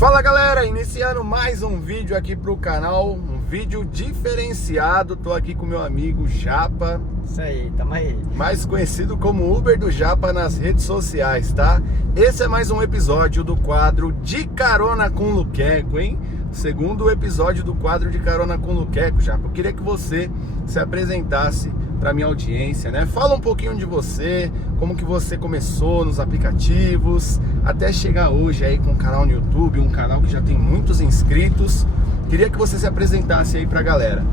Fala galera, iniciando mais um vídeo aqui pro canal, um vídeo diferenciado. Tô aqui com meu amigo Japa. Isso aí, tamo aí. Mais conhecido como Uber do Japa nas redes sociais, tá? Esse é mais um episódio do quadro De Carona com Luqueco, hein? Segundo episódio do quadro De Carona com Luqueco, Japa. Eu queria que você se apresentasse para minha audiência, né? Fala um pouquinho de você, como que você começou nos aplicativos, até chegar hoje aí com um canal no YouTube, um canal que já tem muitos inscritos. Queria que você se apresentasse aí pra galera.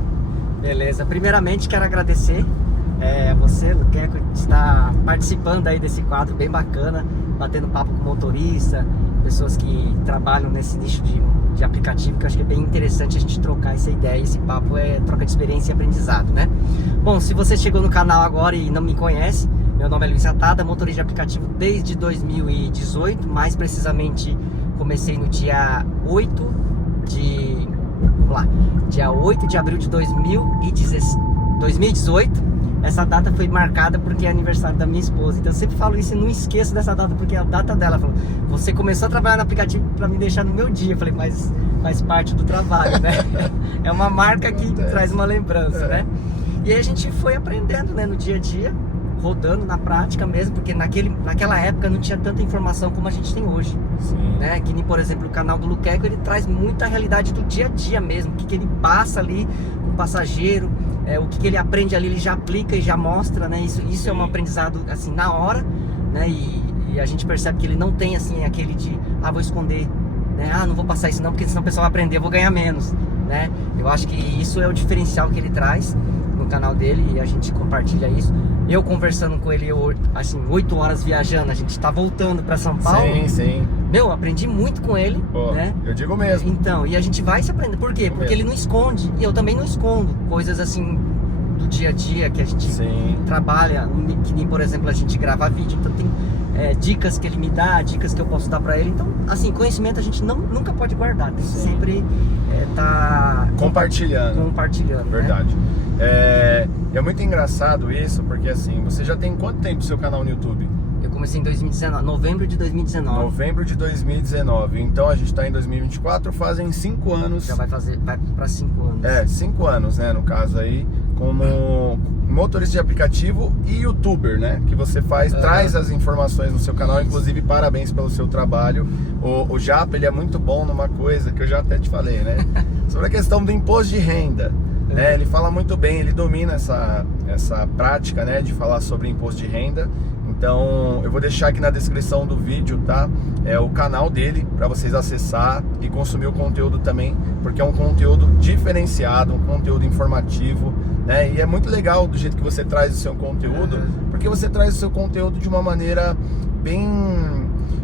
Beleza, primeiramente quero agradecer você, Luqueco, de estar participando aí desse quadro bem bacana, batendo papo com motorista, pessoas que trabalham nesse nicho de aplicativo, que eu acho que é bem interessante a gente trocar essa ideia. Esse papo é troca de experiência e aprendizado, né? Bom, se você chegou no canal agora e não me conhece, meu nome é Luiz Atada, motorista de aplicativo desde 2018, mais precisamente comecei no dia 8 de abril de 2018. Essa data foi marcada porque é aniversário da minha esposa. Então eu sempre falo isso e não esqueço dessa data, porque é a data dela. Falou, você começou a trabalhar no aplicativo para me deixar no meu dia. Eu falei, mas faz parte do trabalho, né? É uma marca que traz uma lembrança, né? E aí a gente foi aprendendo, né, no dia a dia, rodando na prática mesmo, porque naquela época não tinha tanta informação como a gente tem hoje. Sim. Né? Que nem, por exemplo, o canal do Luqueco, ele traz muita realidade do dia a dia mesmo, o que ele passa ali com o passageiro, o que ele aprende ali, ele já aplica e já mostra, né? Isso é um aprendizado assim na hora, né? E a gente percebe que ele não tem assim aquele de, vou esconder, né? Não vou passar isso não, porque senão o pessoal vai aprender, eu vou ganhar menos, né? Eu acho que isso é o diferencial que ele traz no canal dele e a gente compartilha isso. Eu conversando com ele, assim, 8 horas viajando, a gente tá voltando pra São Paulo. Sim. Meu, aprendi muito com ele, né? Eu digo mesmo. Então, e a gente vai se aprendendo. Por quê? Porque ele não esconde, e eu também não escondo coisas assim do dia a dia que a gente trabalha, que nem, por exemplo, a gente grava vídeo. Então tem dicas que ele me dá, dicas que eu posso dar pra ele. Então, assim, conhecimento a gente nunca pode guardar, tem que sempre tá compartilhando. Verdade. Né? É muito engraçado isso, porque assim, você já tem quanto tempo o seu canal no YouTube? Eu comecei em 2019, novembro de 2019. Novembro de 2019. Então a gente tá em 2024, fazem 5 anos. Já vai pra 5 anos. 5 anos, né, no caso aí, como motorista de aplicativo e youtuber, né, que você traz as informações no seu canal. Inclusive, parabéns pelo seu trabalho. O Japa, ele é muito bom numa coisa que eu já até te falei, né, sobre a questão do imposto de renda. Né, ele fala muito bem, ele domina essa prática, né, de falar sobre imposto de renda. Então eu vou deixar aqui na descrição do vídeo, tá? O canal dele para vocês acessar e consumir o conteúdo também, porque é um conteúdo diferenciado, um conteúdo informativo, né? E é muito legal do jeito que você traz o seu conteúdo, porque você traz o seu conteúdo de uma maneira bem,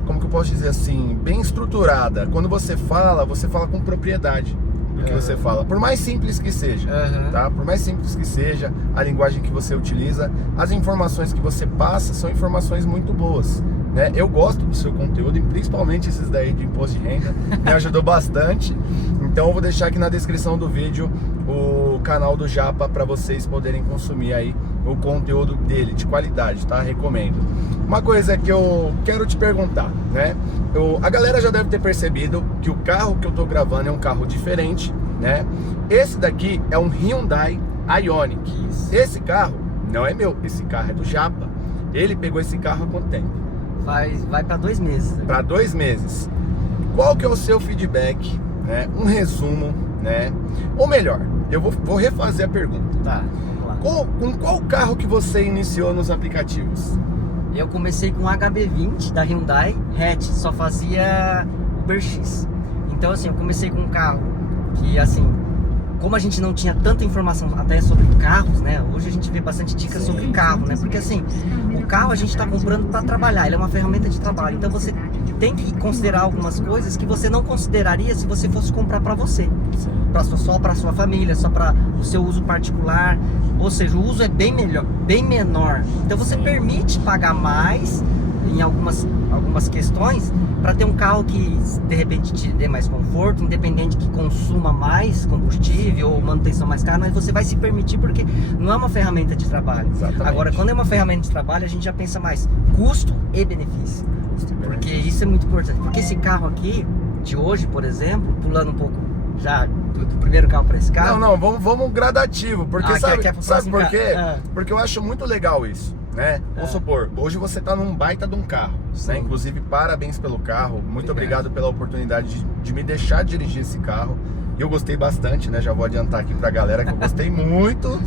como que eu posso dizer assim, bem estruturada. Quando você fala com propriedade do que você fala, por mais simples que seja, tá? Por mais simples que seja a linguagem que você utiliza, as informações que você passa são informações muito boas, né? Eu gosto do seu conteúdo, e principalmente esses daí de imposto de renda, me ajudou bastante. Então eu vou deixar aqui na descrição do vídeo o canal do Japa para vocês poderem consumir aí o conteúdo dele de qualidade, tá? Recomendo. Uma coisa que eu quero te perguntar, né? A galera já deve ter percebido que o carro que eu tô gravando é um carro diferente, né? Esse daqui é um Hyundai Ioniq. Esse carro não é meu, esse carro é do Japa. Ele pegou esse carro há quanto tempo? Vai para 2 meses. Para 2 meses. Qual que é o seu feedback, né? Um resumo, né? Ou melhor, eu vou refazer a pergunta. Tá, vamos lá. Com qual carro que você iniciou nos aplicativos? Eu comecei com o HB20 da Hyundai hatch, só fazia UberX. Então assim, eu comecei com um carro que assim, como a gente não tinha tanta informação até sobre carros, né? Hoje a gente vê bastante dicas sobre carro, né? Porque assim, o carro a gente está comprando para trabalhar, ele é uma ferramenta de trabalho. Então você tem que considerar algumas coisas que você não consideraria se você fosse comprar para você, só para sua família, só para o seu uso particular. Ou seja, o uso é bem menor. Então você permite pagar mais em algumas questões para ter um carro que de repente te dê mais conforto, independente que consuma mais combustível ou manutenção mais cara, mas você vai se permitir porque não é uma ferramenta de trabalho. Exatamente. Agora, quando é uma ferramenta de trabalho, a gente já pensa mais custo e benefício. Porque isso é muito importante. Porque esse carro aqui, de hoje, por exemplo, pulando um pouco já do primeiro carro para esse carro. Não, vamos gradativo, porque sabe por quê? Ah. Porque eu acho muito legal isso, né? Vamos supor, hoje você tá num baita de um carro, né? Inclusive, parabéns pelo carro, muito obrigado pela oportunidade de me deixar dirigir esse carro. Eu gostei bastante, né? Já vou adiantar aqui pra galera que eu gostei muito,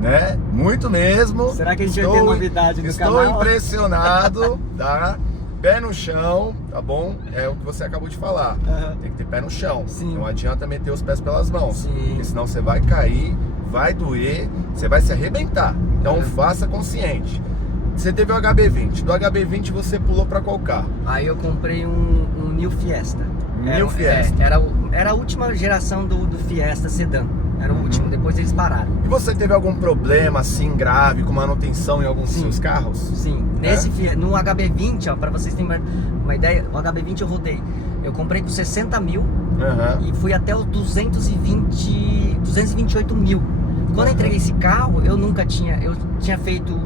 né? Muito mesmo. Será que a gente vai ter novidade no canal? Estou impressionado, tá? Pé no chão, tá bom? É o que você acabou de falar. Tem que ter pé no chão. Sim. Não adianta meter os pés pelas mãos. Sim. Porque senão você vai cair, vai doer, você vai se arrebentar. Então faça consciente. Você teve o HB20. Do HB20 você pulou pra qual carro? Aí eu comprei um New Fiesta. New Fiesta. Era a última geração do Fiesta Sedan. Era o último, depois eles pararam. E você teve algum problema assim grave com manutenção em alguns dos seus carros? Sim, no HB20, ó, pra vocês terem uma ideia, o HB20 eu rodei. Eu comprei por 60 mil e fui até os 228 mil. Quando eu entreguei esse carro, eu tinha feito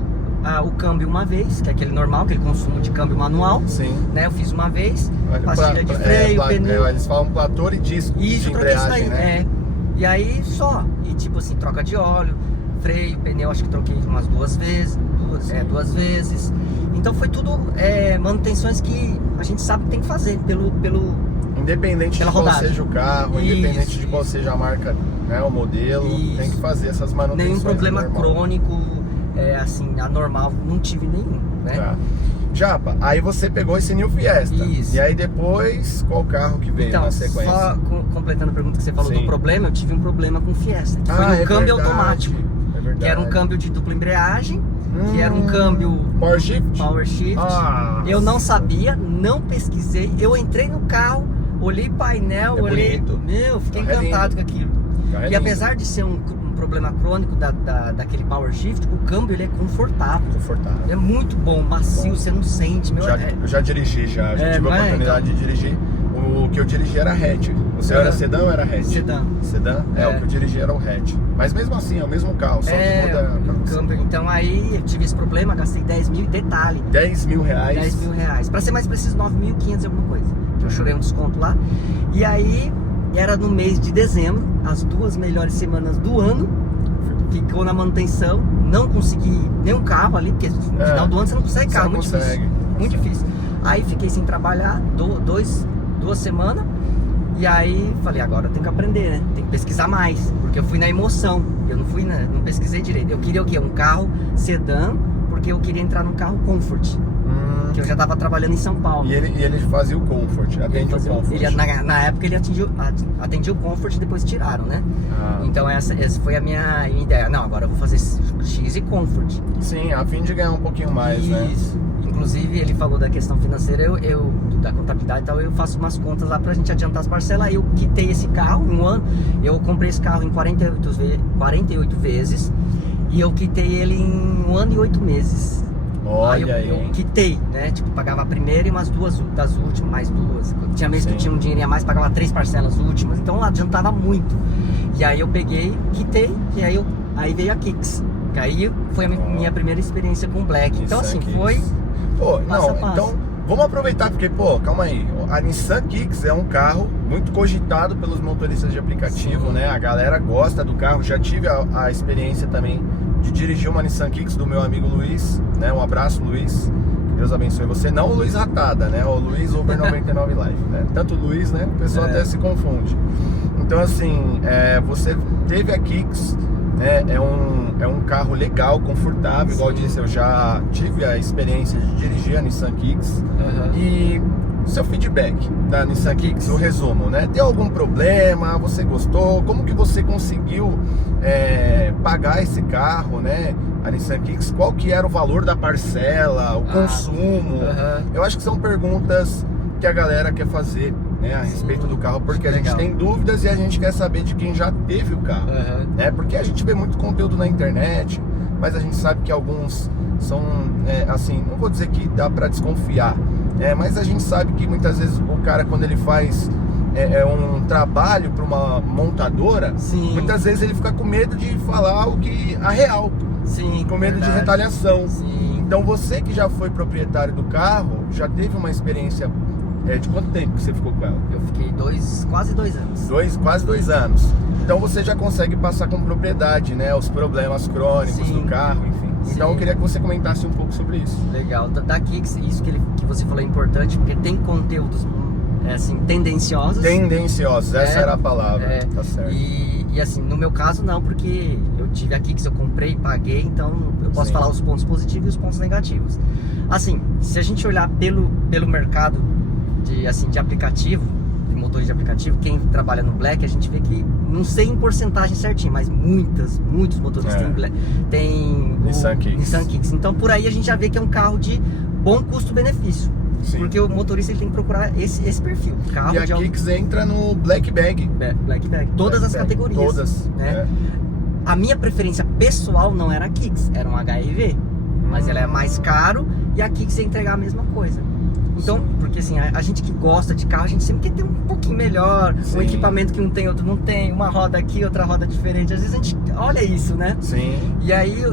o câmbio uma vez, que é aquele normal, aquele consumo de câmbio manual. Sim. Né, eu fiz uma vez, pastilha de freio, pneu. Eles falam platô e disco de embreagem, né? E aí só, e tipo assim, troca de óleo, freio, pneu, acho que troquei umas duas vezes. Então foi tudo manutenções que a gente sabe que tem que fazer independente de qual seja o carro, independente de qual seja a marca, né, o modelo, tem que fazer essas manutenções. Nenhum problema crônico, assim, anormal, não tive nenhum, né? Tá. Japa, aí você pegou esse New Fiesta. Isso. E aí depois, qual carro que veio na sequência? Só completando a pergunta que você falou do problema, eu tive um problema com o Fiesta. Que foi um câmbio automático. Que era um câmbio de dupla embreagem, que era um câmbio Power Shift. Eu não sabia, não pesquisei. Eu entrei no carro, olhei painel, fiquei encantado com aquilo. E apesar de ser um problema crônico daquele Power Shift, o câmbio ele é confortável. Ele é muito bom, macio, você não sente. Eu já dirigi, já tive a oportunidade de dirigir. O que eu dirigi era hatch. O seu era sedã ou era hatch? Sedã. Sedã? O que eu dirigi era o hatch. Mas mesmo assim, é o mesmo carro, só que muda o câmbio. Então aí eu tive esse problema, gastei 10 mil e detalhe. 10 mil reais? 10 mil reais. Pra ser mais preciso, 9.500 alguma coisa. Que eu chorei um desconto lá. E aí, era no mês de dezembro, as 2 melhores semanas do ano. Ficou na manutenção, não consegui nenhum carro ali, porque no final do ano você não consegue carro, muito difícil. Muito difícil. Aí fiquei sem trabalhar 2 semanas. E aí falei, agora eu tenho que aprender, né? Tem que pesquisar mais. Porque eu fui na emoção. Eu não pesquisei direito. Eu queria o quê? Um carro sedã, porque eu queria entrar num carro Comfort. Que eu já estava trabalhando em São Paulo. E ele fazia o Comfort, atendia o Comfort. Na época ele atendia o Comfort e depois tiraram, né? Então essa foi a minha ideia. Não, agora eu vou fazer X e Comfort. Sim, a fim de ganhar um pouquinho mais, né? Inclusive ele falou da questão financeira, eu da contabilidade e tal, eu faço umas contas lá pra gente adiantar as parcelas. Aí eu quitei esse carro em um ano. Eu comprei esse carro em 48 vezes e eu quitei ele em 1 ano e 8 meses. Olha aí, eu quitei, né? Tipo, pagava a primeira e umas 2 das últimas, mais 2. Tinha mês que eu tinha um dinheirinho a mais, pagava 3 parcelas últimas. Então adiantava muito. E aí eu peguei, quitei, e aí veio a Kicks. Que aí foi a minha primeira experiência com o Black. Então assim, foi. Passo a passo. Então vamos aproveitar, porque, calma aí. A Nissan Kicks é um carro muito cogitado pelos motoristas de aplicativo, né? A galera gosta do carro. Já tive a experiência também de dirigir uma Nissan Kicks do meu amigo Luiz, né? Um abraço, Luiz. Que Deus abençoe você. Não o Luiz Ratada, né? O Luiz Uber 99 Live, né? Tanto o Luiz, né? O pessoal até se confunde. Então, assim, você teve a Kicks, né? É um carro legal, confortável. Igual eu disse, eu já tive a experiência de dirigir a Nissan Kicks. E seu feedback da Nissan Kicks, o resumo, né? Deu algum problema? Você gostou? Como que você conseguiu pagar esse carro, né? A Nissan Kicks, qual que era o valor da parcela, o consumo? Eu acho que são perguntas que a galera quer fazer, né, a respeito do carro, porque a gente tem dúvidas e a gente quer saber de quem já teve o carro, né? Porque a gente vê muito conteúdo na internet, mas a gente sabe que alguns são, assim, não vou dizer que dá pra desconfiar, mas a gente sabe que muitas vezes o cara, quando ele faz um trabalho para uma montadora, muitas vezes ele fica com medo de falar a real, com medo de retaliação. Então você que já foi proprietário do carro, já teve uma experiência De quanto tempo que você ficou com ela? Eu fiquei quase 2 anos. Quase 2 anos. Então você já consegue passar com propriedade, né? Os problemas crônicos do carro, enfim. Então eu queria que você comentasse um pouco sobre isso. Legal. Da Kicks, isso que você falou é importante, porque tem conteúdos assim, tendenciosos. Tendenciosos, essa era a palavra. Tá certo. E assim, no meu caso não, porque eu tive a Kicks, eu comprei, paguei, então eu posso falar os pontos positivos e os pontos negativos. Assim, se a gente olhar pelo mercado de aplicativo, de motores de aplicativo, quem trabalha no Black, a gente vê que, não sei em porcentagem certinho, mas muitos motores tem Nissan Kicks. Então por aí a gente já vê que é um carro de bom custo-benefício. Sim. Porque o motorista ele tem que procurar esse perfil. Carro e a Kicks entra no Black Bag. Black Bag. Todas as categorias. Todas. Né? A minha preferência pessoal não era a Kicks, era um HR-V. Mas ela é mais caro e a Kicks ia entregar a mesma coisa. Então, porque assim, a gente que gosta de carro, a gente sempre quer ter um pouquinho melhor, um equipamento que um tem, outro não tem, uma roda aqui, outra roda diferente. Às vezes a gente olha isso, né? Sim. E aí, eu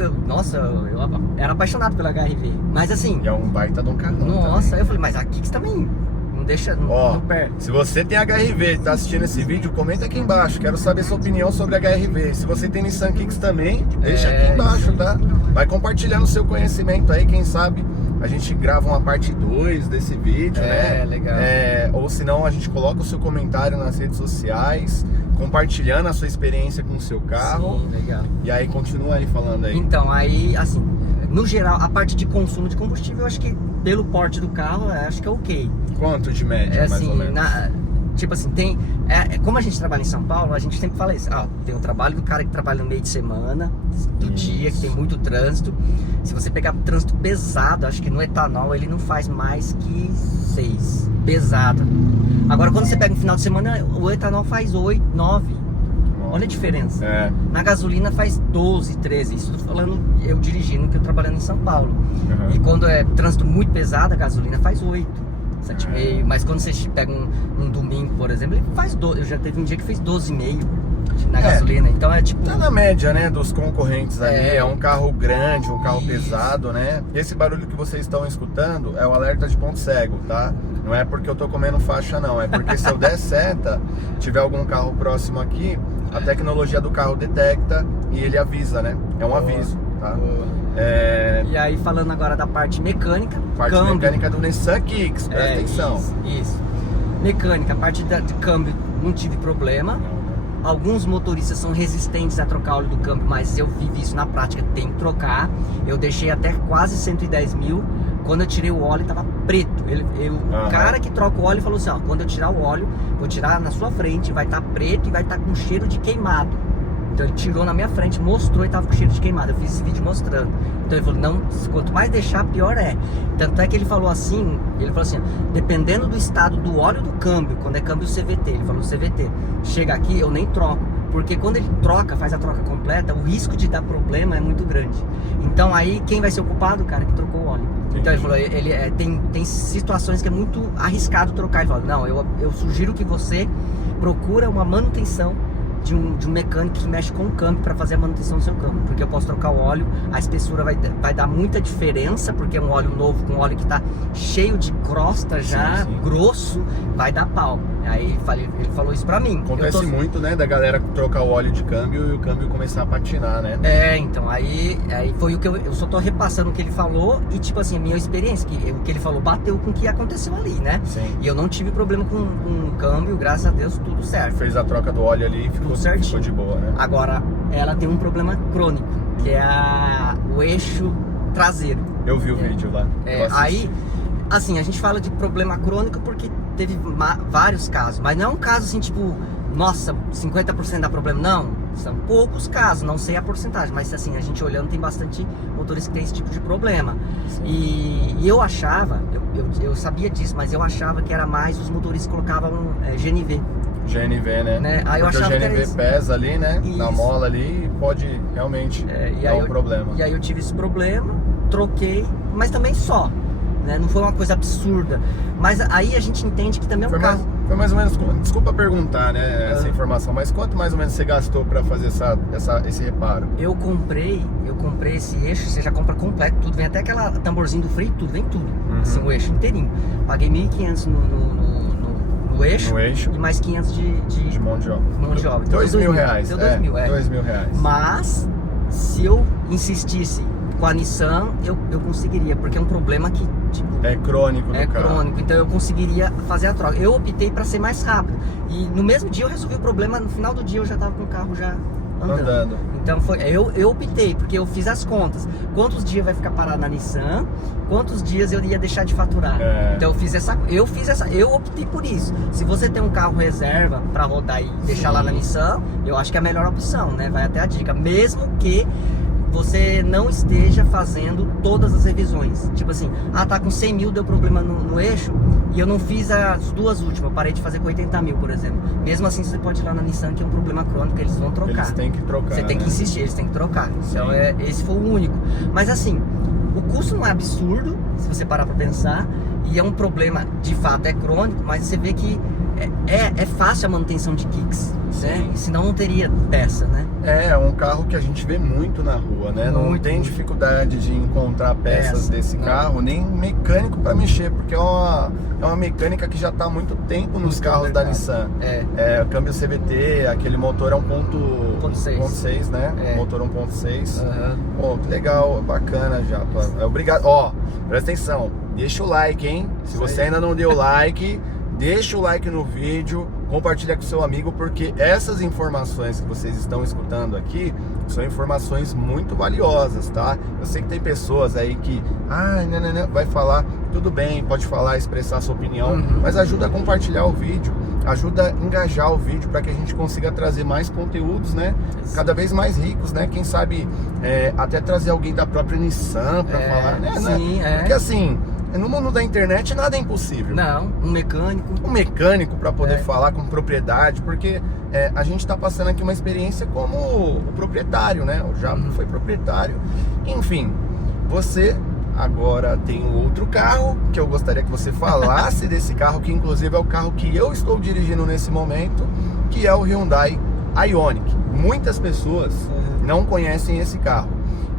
era apaixonado pela HR-V. Mas assim... E é um baita de um carro. Nossa, também. Eu falei, mas a Kicks também não deixa... Ó, não perde. se você tem HR-V e tá assistindo esse vídeo, comenta aqui embaixo. Quero saber sua opinião sobre a HR-V. Se você tem Nissan Kicks também, deixa aqui embaixo, tá? Vai compartilhando o seu conhecimento aí, quem sabe... A gente grava uma parte 2 desse vídeo, né? Legal. Ou senão a gente coloca o seu comentário nas redes sociais, compartilhando a sua experiência com o seu carro. Sim, legal. E aí continua aí falando aí. Então, aí, assim, no geral, a parte de consumo de combustível, eu acho que pelo porte do carro, acho que é ok. Quanto de média, mais ou menos? Tipo assim, como a gente trabalha em São Paulo, a gente sempre fala isso. Tem o trabalho do cara que trabalha no meio de semana, do dia, que tem muito trânsito. Se você pegar trânsito pesado, acho que no etanol ele não faz mais que 6. Pesado. Agora, quando você pega um final de semana, o etanol faz 8, 9. Olha a diferença. Na gasolina faz 12, 13. Isso tô falando eu dirigindo, que eu trabalhando em São Paulo. E quando é trânsito muito pesado, a gasolina faz 8. 7,5, mas quando você pega um domingo, por exemplo, ele faz 12. Eu já teve um dia que fez 12,5 na gasolina, então é tipo... Tá na média, né, dos concorrentes ali, é um carro grande, um carro pesado, né? Esse barulho que vocês estão escutando é o alerta de ponto cego, tá? Não é porque eu tô comendo faixa não, é porque se eu der seta, tiver algum carro próximo aqui, a tecnologia do carro detecta e ele avisa, né? É um aviso, tá? E aí falando agora da parte mecânica, câmbio. Mecânica do Nissan Kicks, presta atenção. Isso. Mecânica, a parte de câmbio não tive problema. Alguns motoristas são resistentes a trocar óleo do câmbio, mas eu vivi isso na prática, tem que trocar. Eu deixei até quase 110 mil. Quando eu tirei o óleo, tava preto. O cara que troca o óleo falou assim, quando eu tirar o óleo, vou tirar na sua frente, vai estar preto e vai estar com cheiro de queimado. Então ele tirou na minha frente, mostrou e tava com cheiro de queimado. Eu fiz esse vídeo mostrando. Então ele falou, não, quanto mais deixar, pior é. Tanto é que ele falou assim, dependendo do estado do óleo do câmbio, quando é câmbio CVT, ele falou CVT, chega aqui, eu nem troco. Porque quando ele faz a troca completa, o risco de dar problema é muito grande. Então aí, quem vai ser o culpado? O cara que trocou o óleo. Então ele falou, tem situações que é muito arriscado trocar. Ele falou, não, eu sugiro que você procura uma manutenção de um mecânico que mexe com o câmbio para fazer a manutenção do seu câmbio, porque eu posso trocar o óleo, a espessura vai dar muita diferença, porque é um óleo novo com óleo que está cheio de crosta já, grosso, vai dar pau. Aí ele falou isso pra mim. Acontece muito, né, da galera trocar o óleo de câmbio e o câmbio começar a patinar, né? Então, aí foi o que eu só tô repassando o que ele falou e tipo assim, a minha experiência, o que ele falou bateu com o que aconteceu ali, né? Sim. E eu não tive problema com o câmbio, graças a Deus, tudo certo. Fez a troca do óleo ali e ficou de boa, né? Agora, ela tem um problema crônico, que é o eixo traseiro. Eu vi o vídeo lá. Aí, assim, a gente fala de problema crônico porque teve vários casos, mas não é um caso assim, tipo, nossa, 50% dá problema. Não, são poucos casos, não sei a porcentagem, mas assim, a gente olhando tem bastante motores que tem esse tipo de problema. E eu achava, eu sabia disso, mas eu achava que era mais os motoristas que colocavam GNV. GNV, né? Aí eu achava o GNV que era isso. Pesa ali, né? Isso. Na mola ali, pode realmente dar um problema. E aí eu tive esse problema, troquei, mas também só, né? Não foi uma coisa absurda. Mas aí a gente entende que também é um carro. Foi mais ou menos, desculpa perguntar, né, essa informação, mas quanto mais ou menos você gastou para fazer esse reparo? Eu comprei esse eixo, você já compra completo, tudo, vem até aquela tamborzinho do freio, tudo, vem tudo, assim, o eixo inteirinho. Paguei R$ 1.500 no eixo, No eixo. e mais 500 De mão de obra. mão de obra. Então, R$2.000. Deu 2.000, é. R$2.000. Mas, se eu insistisse com a Nissan, eu conseguiria, porque é um problema que, tipo, É crônico no é carro. crônico, então eu conseguiria fazer a troca. Eu optei para ser mais rápido. E no mesmo dia eu resolvi o problema, no final do dia eu já tava com o carro já andando. Então eu optei, porque eu fiz as contas. Quantos dias vai ficar parado na Nissan? Quantos dias eu ia deixar de faturar? Então eu optei por isso. Se você tem um carro reserva para rodar e deixar lá na Nissan, eu acho que é a melhor opção, né? Vai até a dica, mesmo que você não esteja fazendo todas as revisões. Tipo assim, tá com 100 mil, deu problema no eixo e eu não fiz as duas últimas, eu parei de fazer com 80 mil, por exemplo. Mesmo assim, você pode ir lá na Nissan, que é um problema crônico, eles vão trocar. Eles têm que trocar. Você tem que insistir, eles têm que trocar. Então, esse foi o único. Mas assim, o custo não é absurdo, se você parar pra pensar, e é um problema, de fato, é crônico, mas você vê que é fácil a manutenção de kicks, né? Senão não teria peça, né? É um carro que a gente vê muito na rua, né? Não tem dificuldade de encontrar peças desse carro, nem mecânico para mexer, porque é uma mecânica que já está há muito tempo nos carros da Nissan. O câmbio CVT, aquele motor é 1.6, né? Motor 1.6. Pô, que legal, bacana já. Obrigado. Presta atenção, deixa o like, hein? Se você ainda não deu like, deixa o like no vídeo, compartilha com seu amigo, porque essas informações que vocês estão escutando aqui são informações muito valiosas, tá? Eu sei que tem pessoas aí que, vai falar, tudo bem, pode falar, expressar a sua opinião, mas ajuda a compartilhar o vídeo, ajuda a engajar o vídeo para que a gente consiga trazer mais conteúdos, né? Cada vez mais ricos, né? Quem sabe até trazer alguém da própria Nissan para falar, né? Porque assim, no mundo da internet nada é impossível. Não, um mecânico para poder falar com propriedade, porque a gente está passando aqui uma experiência como o proprietário, né? O Japa foi proprietário. Enfim, você agora tem um outro carro que eu gostaria que você falasse desse carro, que inclusive é o carro que eu estou dirigindo nesse momento, que é o Hyundai Ioniq. Muitas pessoas não conhecem esse carro.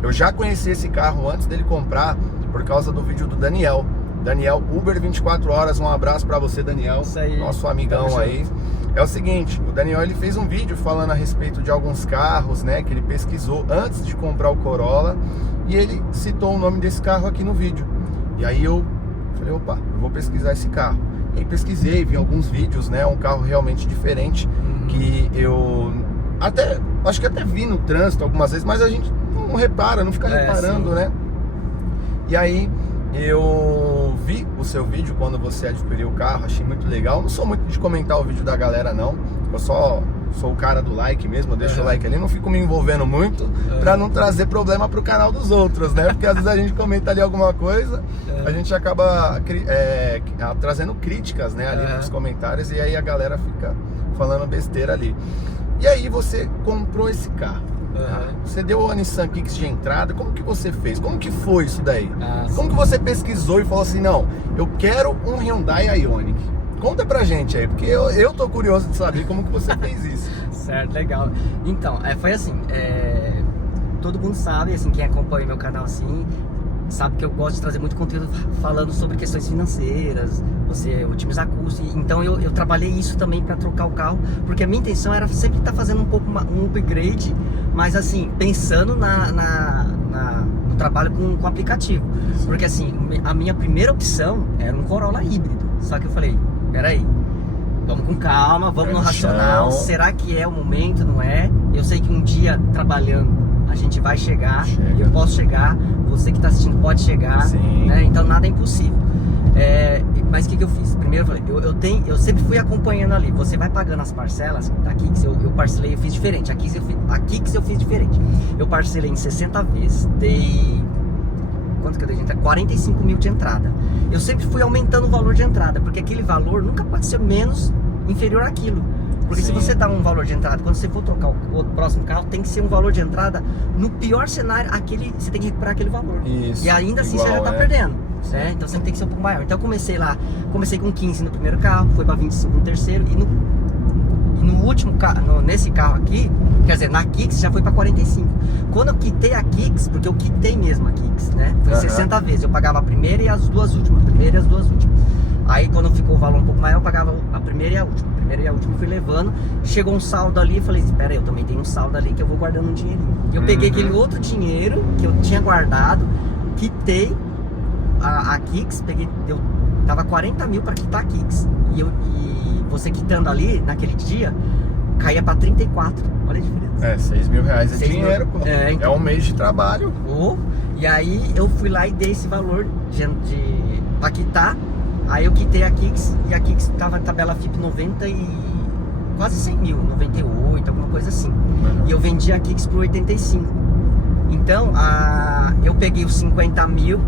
Eu já conheci esse carro antes dele comprar, por causa do vídeo do Daniel, Uber 24 horas, um abraço pra você, Daniel, nosso amigão aí. É o seguinte, o Daniel ele fez um vídeo falando a respeito de alguns carros, né, que ele pesquisou antes de comprar o Corolla, e ele citou o nome desse carro aqui no vídeo. E aí eu falei, opa, eu vou pesquisar esse carro. E aí pesquisei, vi alguns vídeos, né, um carro realmente diferente, que eu acho que até vi no trânsito algumas vezes, mas a gente não repara, não fica reparando, né? E aí eu vi o seu vídeo quando você adquiriu o carro, achei muito legal. Não sou muito de comentar o vídeo da galera não, eu só sou o cara do like mesmo, eu deixo o like ali, não fico me envolvendo muito pra não trazer problema pro canal dos outros, né? Porque às vezes a gente comenta ali alguma coisa, a gente acaba trazendo críticas, né, ali nos comentários, e aí a galera fica falando besteira ali. E aí você comprou esse carro. Você deu a Nissan Kicks de entrada, como que você fez? Como que foi isso daí? Como que você pesquisou e falou assim, não, eu quero um Hyundai Ioniq? Conta pra gente aí, porque eu tô curioso de saber como que você fez isso. Certo, legal. Então, foi assim, todo mundo sabe, assim, quem acompanha meu canal assim, sabe que eu gosto de trazer muito conteúdo falando sobre questões financeiras, você otimizar custos. Então eu trabalhei isso também para trocar o carro, porque a minha intenção era sempre estar fazendo um pouco um upgrade, mas assim, pensando no trabalho com aplicativo. Porque assim, a minha primeira opção era um Corolla híbrido, só que eu falei, peraí, vamos com calma, vamos no racional, será que é o momento, não é? Eu sei que um dia trabalhando a gente vai chegar, eu posso chegar, você que está assistindo pode chegar, né? Então nada é impossível. Mas o que eu fiz? Primeiro eu falei, eu sempre fui acompanhando ali, você vai pagando as parcelas da Kicks, eu parcelei, eu fiz diferente, a Kicks eu fiz diferente, eu parcelei em 60 vezes, dei, quanto que eu dei de entrada? 45 mil de entrada. Eu sempre fui aumentando o valor de entrada, porque aquele valor nunca pode ser inferior àquilo. Porque se você dá um valor de entrada, quando você for trocar o próximo carro, tem que ser um valor de entrada, no pior cenário, você tem que recuperar aquele valor. Isso, e ainda assim você já tá perdendo, né? Então você tem que ser um pouco maior. Então eu comecei com 15 no primeiro carro, foi para 25 no terceiro, e no último carro, nesse carro aqui, quer dizer, na Kicks já foi para 45. Quando eu quitei a Kicks, porque eu quitei mesmo a Kicks, né? Foi 60 vezes, eu pagava a primeira e as duas últimas, Aí quando ficou o valor um pouco maior, eu pagava a primeira e a última. A primeira e a última eu fui levando. Chegou um saldo ali, falei, espera aí, eu também tenho um saldo ali que eu vou guardando um dinheirinho. E eu peguei aquele outro dinheiro que eu tinha guardado, quitei a Kicks, eu tava 40 mil para quitar a Kicks. E você quitando ali, naquele dia, caía para 34. Olha a diferença. 6 mil reais é 6 mil. dinheiro, pô. Então, é um mês de trabalho. E aí eu fui lá e dei esse valor pra quitar. Aí eu quitei a Kicks e a Kicks tava na tabela FIP 90 e quase 100 mil, 98, alguma coisa assim. E eu vendi a Kicks por 85. Então eu peguei os 50 mil,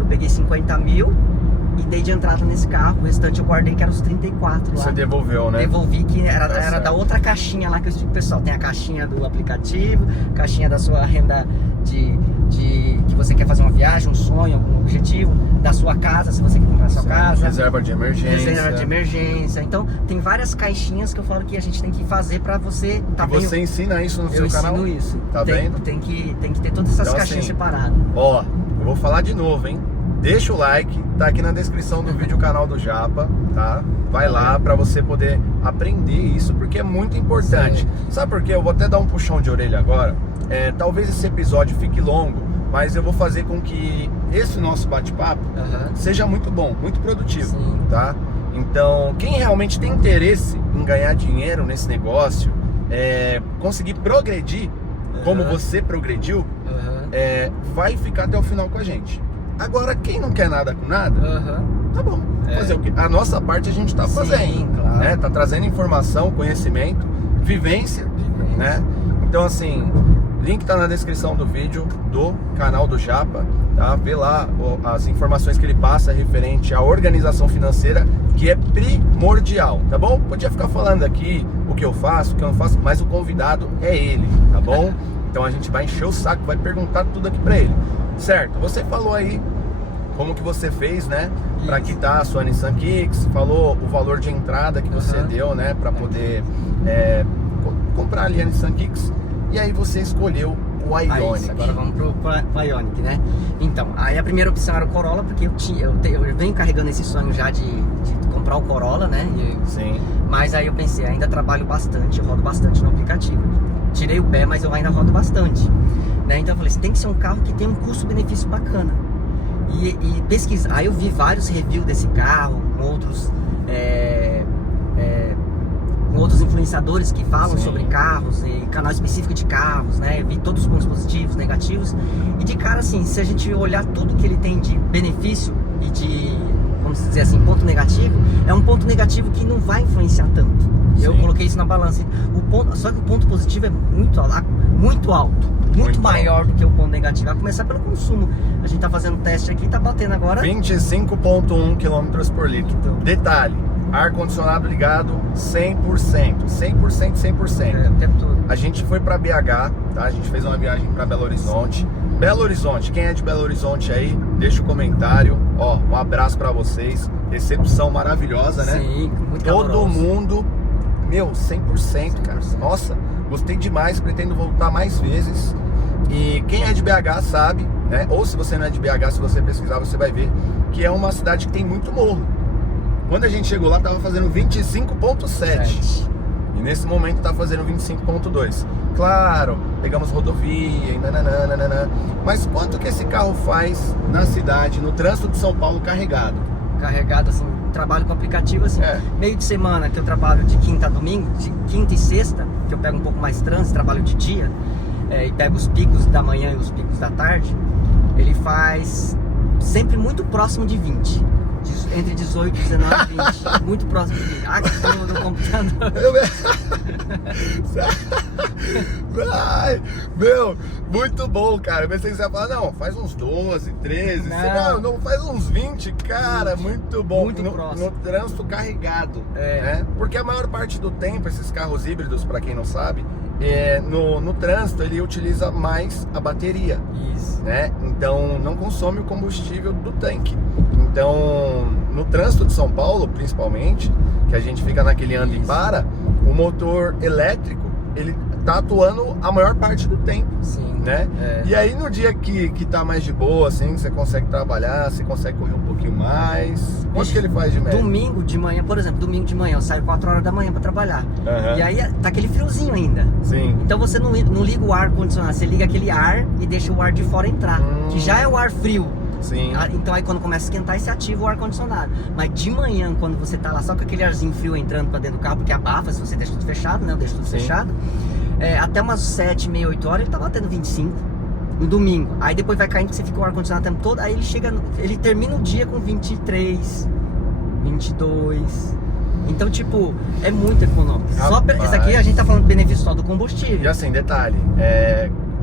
e dei de entrada nesse carro. O restante eu guardei, que era os 34 lá. Você devolveu, né? Devolvi, que era da outra caixinha lá que eu explico pro pessoal. Tem a caixinha do aplicativo, caixinha da sua renda que você quer fazer uma viagem, um sonho, algum objetivo, da sua casa, se você quer comprar a sua casa. Reserva de emergência. Reserva de emergência. Então, tem várias caixinhas que eu falo que a gente tem que fazer pra você tá bem. Você ensina isso no seu canal? Eu ensino isso. Tá vendo? Tem que ter todas essas Então, caixinhas assim, separadas. Ó, eu vou falar de novo, hein? Deixa o like, tá aqui na descrição do vídeo o canal do Japa, tá? Vai lá pra você poder aprender isso, porque é muito importante. Sim. Sabe por quê? Eu vou até dar um puxão de orelha agora. Talvez esse episódio fique longo, mas eu vou fazer com que esse nosso bate-papo seja muito bom, muito produtivo, tá? Então, quem realmente tem interesse em ganhar dinheiro nesse negócio, conseguir progredir como você progrediu, vai ficar até o final com a gente. Agora, quem não quer nada com nada, tá bom. Fazer o quê? A nossa parte a gente tá fazendo, claro. né? Tá trazendo informação, conhecimento, vivência, né? Então, assim, link tá na descrição do vídeo do canal do Japa, tá? Vê lá as informações que ele passa referente à organização financeira, que é primordial, tá bom? Podia ficar falando aqui o que eu faço, o que eu não faço, mas o convidado é ele, tá bom? Então a gente vai encher o saco, vai perguntar tudo aqui pra ele. Certo, você falou aí como que você fez, né, para quitar a sua Nissan Kicks, falou o valor de entrada que você deu, né, para poder comprar ali a Nissan Kicks, e aí você escolheu o Ioniq. Agora vamos pro Ioniq, né? Então, aí a primeira opção era o Corolla, porque eu venho carregando esse sonho já de comprar o Corolla, né? Sim. Mas aí eu pensei, ainda trabalho bastante, eu rodo bastante no aplicativo. Tirei o pé, mas eu ainda rodo bastante. Né? Então eu falei assim, tem que ser um carro que tem um custo-benefício bacana. E pesquisar, aí eu vi vários reviews desse carro, com outros influenciadores que falam sobre carros, e canal específico de carros, né? Eu vi todos os pontos positivos, negativos. E de cara, assim, se a gente olhar tudo que ele tem de benefício e de, vamos dizer assim, ponto negativo, é um ponto negativo que não vai influenciar tanto. Eu coloquei isso na balança. Só que o ponto positivo é muito alto. Muito maior do que o ponto negativo. Vai começar pelo consumo. A gente tá fazendo teste aqui, tá batendo agora 25,1 km por litro. Então, detalhe, ar-condicionado ligado 100%. 100%. O tempo todo. A gente foi pra BH, tá? A gente fez uma viagem pra Belo Horizonte. Belo Horizonte, quem é de Belo Horizonte aí, deixa o comentário. Ó, um abraço pra vocês. Recepção maravilhosa, né? Sim, muito todo caloroso. Mundo, 100%, cara. Nossa, gostei demais, pretendo voltar mais vezes. E quem é de BH sabe, né? Ou se você não é de BH, se você pesquisar, você vai ver que é uma cidade que tem muito morro. Quando a gente chegou lá, tava fazendo 25,7. E nesse momento tá fazendo 25,2. Claro, pegamos rodovia e nananana. Mas quanto que esse carro faz na cidade, no trânsito de São Paulo carregado? Carregado, assim, trabalho com aplicativo, assim, meio de semana que eu trabalho de quinta a domingo, de quinta e sexta, que eu pego um pouco mais trânsito, trabalho de dia, e pego os picos da manhã e os picos da tarde, ele faz sempre muito próximo de 20. Entre 18, 19 e 20. Muito próximo de 20. Aqui no computador. Ai, muito bom, cara. Eu pensei que você ia falar, não, faz uns 12, 13. Não, faz uns 20, cara. 20. Muito bom. Muito próximo. No trânsito carregado. Né? Porque a maior parte do tempo, esses carros híbridos, pra quem não sabe, no trânsito ele utiliza mais a bateria. Isso. Né? Então não consome o combustível do tanque. Então no trânsito de São Paulo, principalmente, que a gente fica naquele anda e para, o motor elétrico, ele tá atuando a maior parte do tempo. Sim. Né? É. E aí no dia que tá mais de boa, assim, você consegue trabalhar, você consegue correr um pouquinho mais. Quanto que ele faz de média? Domingo de manhã, por exemplo, domingo de manhã, eu saio 4 horas da manhã pra trabalhar. Aham. E aí tá aquele friozinho ainda. Sim. Então você não liga o ar condicionado, você liga aquele ar e deixa o ar de fora entrar, que já é o ar frio. Sim. Então aí quando começa a esquentar, você ativa o ar condicionado. Mas de manhã, quando você tá lá só com aquele arzinho frio entrando pra dentro do carro, porque abafa se você deixa tudo fechado, né? Eu deixo tudo Sim. fechado. Até umas 7, meia, 8 horas ele tá batendo 25 no domingo. Aí depois vai caindo que você fica o ar condicionado o tempo todo. Aí ele termina o dia com 23, 22. Então, tipo, é muito econômico. Esse aqui a gente tá falando do benefício só do combustível. E assim, detalhe,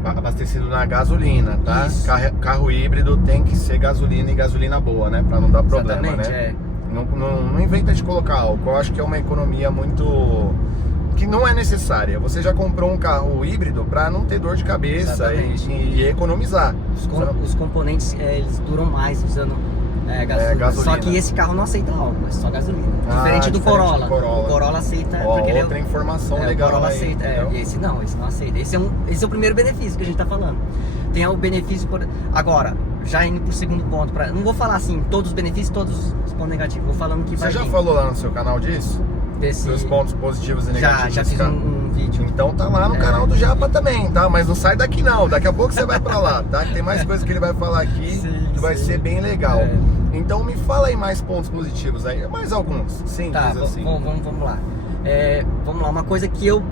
abastecido na gasolina, tá? Isso. Carro híbrido tem que ser gasolina e gasolina boa, né? Pra não dar problema, Exatamente, né? Não inventa de colocar álcool. Eu acho que é uma economia muito... que não é necessária. Você já comprou um carro híbrido para não ter dor de cabeça e economizar. Os componentes, eles duram mais usando gasolina. Só que esse carro não aceita álcool, é só gasolina. Diferente do Corolla. O Corolla aceita. Porque outra informação legal. O Corolla aí, aceita. Esse não aceita. Esse é o primeiro benefício que a gente tá falando. Tem o benefício. Agora, já indo pro segundo ponto. Não vou falar assim, todos os benefícios, todos os pontos negativos. Vou falando que Você vai. já falou lá no seu canal disso? Dos pontos positivos e negativos. Já fiz um vídeo. Então tá lá no canal do Japa também, tá? Mas não sai daqui não, daqui a pouco você vai pra lá, tá? Que tem mais coisa que ele vai falar aqui que vai ser bem legal. Então me fala aí mais pontos positivos aí, mais alguns, simples assim. Vamos lá. Vamos lá, uma coisa que eu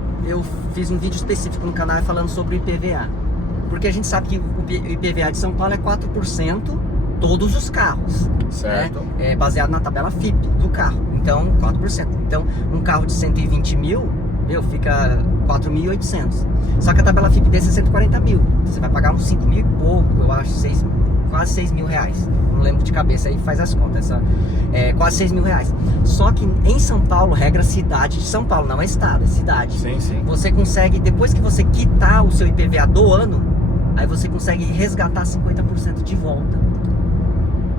fiz um vídeo específico no canal falando sobre o IPVA. Porque a gente sabe que o IPVA de São Paulo é 4% todos os carros. Certo. Né? É baseado na tabela FIP do carro. Então, 4%. Então, um carro de 120 mil, fica 4.800. Só que a tabela FIP desse é 140 mil. Você vai pagar uns 5 mil e pouco, eu acho, quase 6 mil reais. Não lembro de cabeça, aí faz as contas. Quase 6 mil reais. Só que em São Paulo, regra cidade de São Paulo, não é estado, é cidade. Sim, sim. Você consegue, depois que você quitar o seu IPVA do ano, aí você consegue resgatar 50% de volta.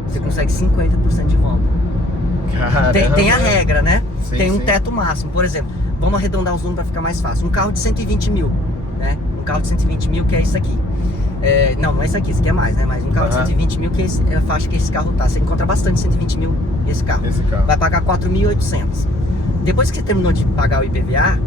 Você consegue 50% de volta. Tem a regra, né? Sim, tem um sim. teto máximo. Por exemplo, vamos arredondar os números para ficar mais fácil. Um carro de 120 mil, né? Um carro de 120 mil que é isso aqui. Não é isso aqui é mais, né? Mas um carro de 120 mil que é a faixa que esse carro tá. Você encontra bastante 120 mil esse carro. Vai pagar 4.800. Depois que você terminou de pagar o IPVA,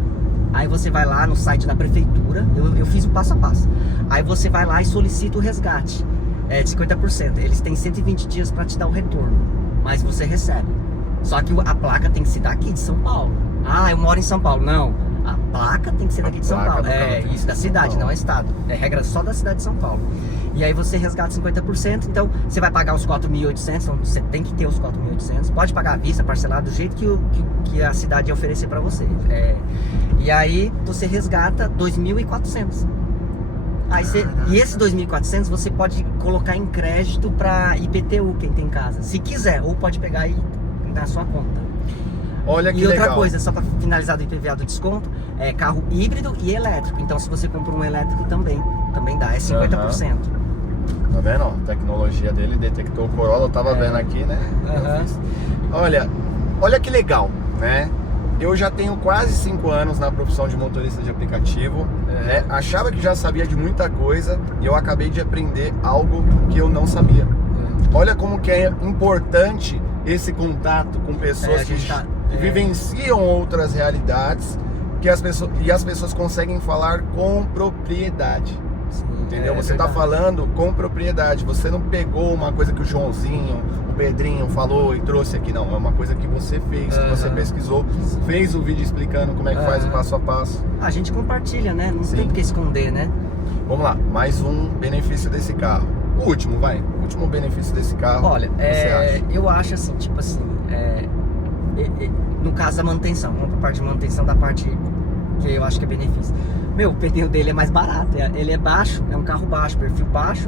aí você vai lá no site da prefeitura. Eu fiz o passo a passo. Aí você vai lá e solicita o resgate de 50%. Eles têm 120 dias para te dar o retorno, mas você recebe. Só que a placa tem que ser daqui de São Paulo. Ah, eu moro em São Paulo. Não, a placa tem que ser daqui de São Paulo. Isso da cidade, não é estado. É regra só da cidade de São Paulo. E aí você resgata 50%, então você vai pagar os 4.800, então você tem que ter os 4.800. Pode pagar à vista, parcelado, do jeito que a cidade oferecer para você. E aí você resgata 2.400. E esse 2.400 você pode colocar em crédito para IPTU, quem tem casa, se quiser, ou pode pegar aí na sua conta. Olha que legal. E outra legal. coisa, só para finalizar do IPVA do desconto, é carro híbrido e elétrico. Então se você compra um elétrico também dá, é 50%. Tá vendo? Ó, a tecnologia dele detectou o Corolla, eu tava vendo aqui, né? Olha que legal, né? Eu já tenho quase 5 anos na profissão de motorista de aplicativo, né? Achava que já sabia de muita coisa e eu acabei de aprender algo que eu não sabia. Olha como que é importante esse contato com pessoas que vivenciam outras realidades que as pessoas conseguem falar com propriedade. Sim, entendeu? Você tá falando com propriedade. Você não pegou uma coisa que o Joãozinho, o Pedrinho falou e trouxe aqui, não. É uma coisa que você fez, que você pesquisou, fez o vídeo explicando como é que faz o passo a passo. A gente compartilha, né? Não tem por que esconder, né? Vamos lá, mais um benefício desse carro. O último benefício desse carro. Olha, eu acho assim, tipo assim, no caso da manutenção, vamos pra parte de manutenção, da parte que eu acho que é benefício. O pneu dele é mais barato, ele é baixo, é um carro baixo, perfil baixo,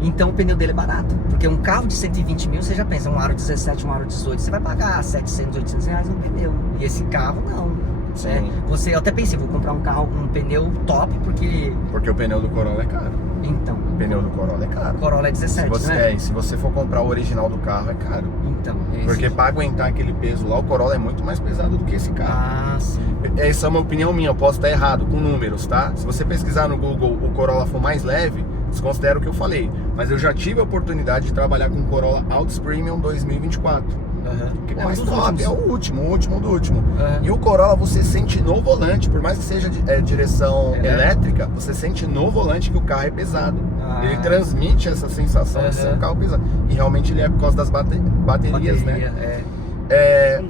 então o pneu dele é barato, porque um carro de 120 mil, você já pensa, um aro 17, um aro 18, você vai pagar 700, 800 reais no pneu, e esse carro não, Sim. Né? Eu até pensei, vou comprar um carro com um pneu top, porque o pneu do Corolla é caro. então, O pneu do Corolla é caro. o Corolla é 17, né? E se você for comprar o original do carro, é caro. Então, Porque para aguentar aquele peso lá, o Corolla é muito mais pesado do que esse carro. Ah, sim. Essa é uma opinião minha, eu posso estar errado com números, tá? Se você pesquisar no Google o Corolla for mais leve, desconsidera o que eu falei. Mas eu já tive a oportunidade de trabalhar com o Corolla Altis Premium 2024. Que é mais top, é o último do último. E o Corolla você sente no volante, por mais que seja direção elétrica, você sente no volante que o carro é pesado. Ele transmite essa sensação de ser um carro pesado. E realmente ele é por causa das baterias, né?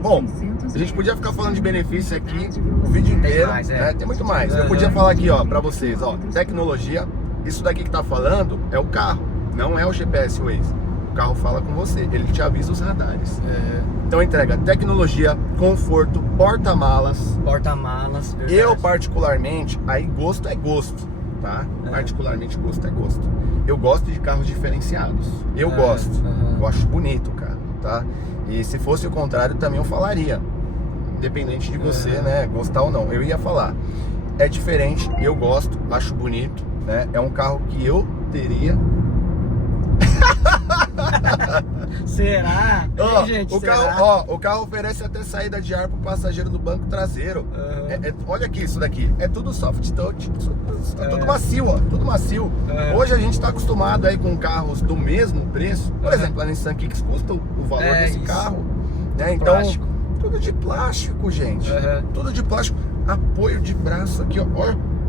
Bom, a gente podia ficar falando de benefício aqui o vídeo inteiro, né? Tem muito mais. Eu podia falar aqui, ó, pra vocês, ó, tecnologia. Isso daqui que tá falando é o carro, não é o GPS Waze. O carro fala com você, ele te avisa os radares. Então entrega tecnologia, conforto, porta-malas. Porta-malas, verdade. Eu particularmente, aí gosto é gosto, tá? Particularmente gosto é gosto. Eu gosto de carros diferenciados. Eu gosto. Eu acho bonito, cara, tá? E se fosse o contrário também eu falaria. Independente de você, né, gostar ou não. Eu ia falar. É diferente, eu gosto, acho bonito, né? É um carro que eu teria. Será? Ó, gente, o carro, o carro oferece até saída de ar pro passageiro do banco traseiro. Olha aqui, isso daqui é tudo soft touch, tudo macio, ó, tudo macio. Hoje a gente tá acostumado aí com carros do mesmo preço. Por exemplo, a Nissan Kicks custa o valor desse carro, né? Então, tudo de plástico, gente. Tudo de plástico. Apoio de braço aqui, ó,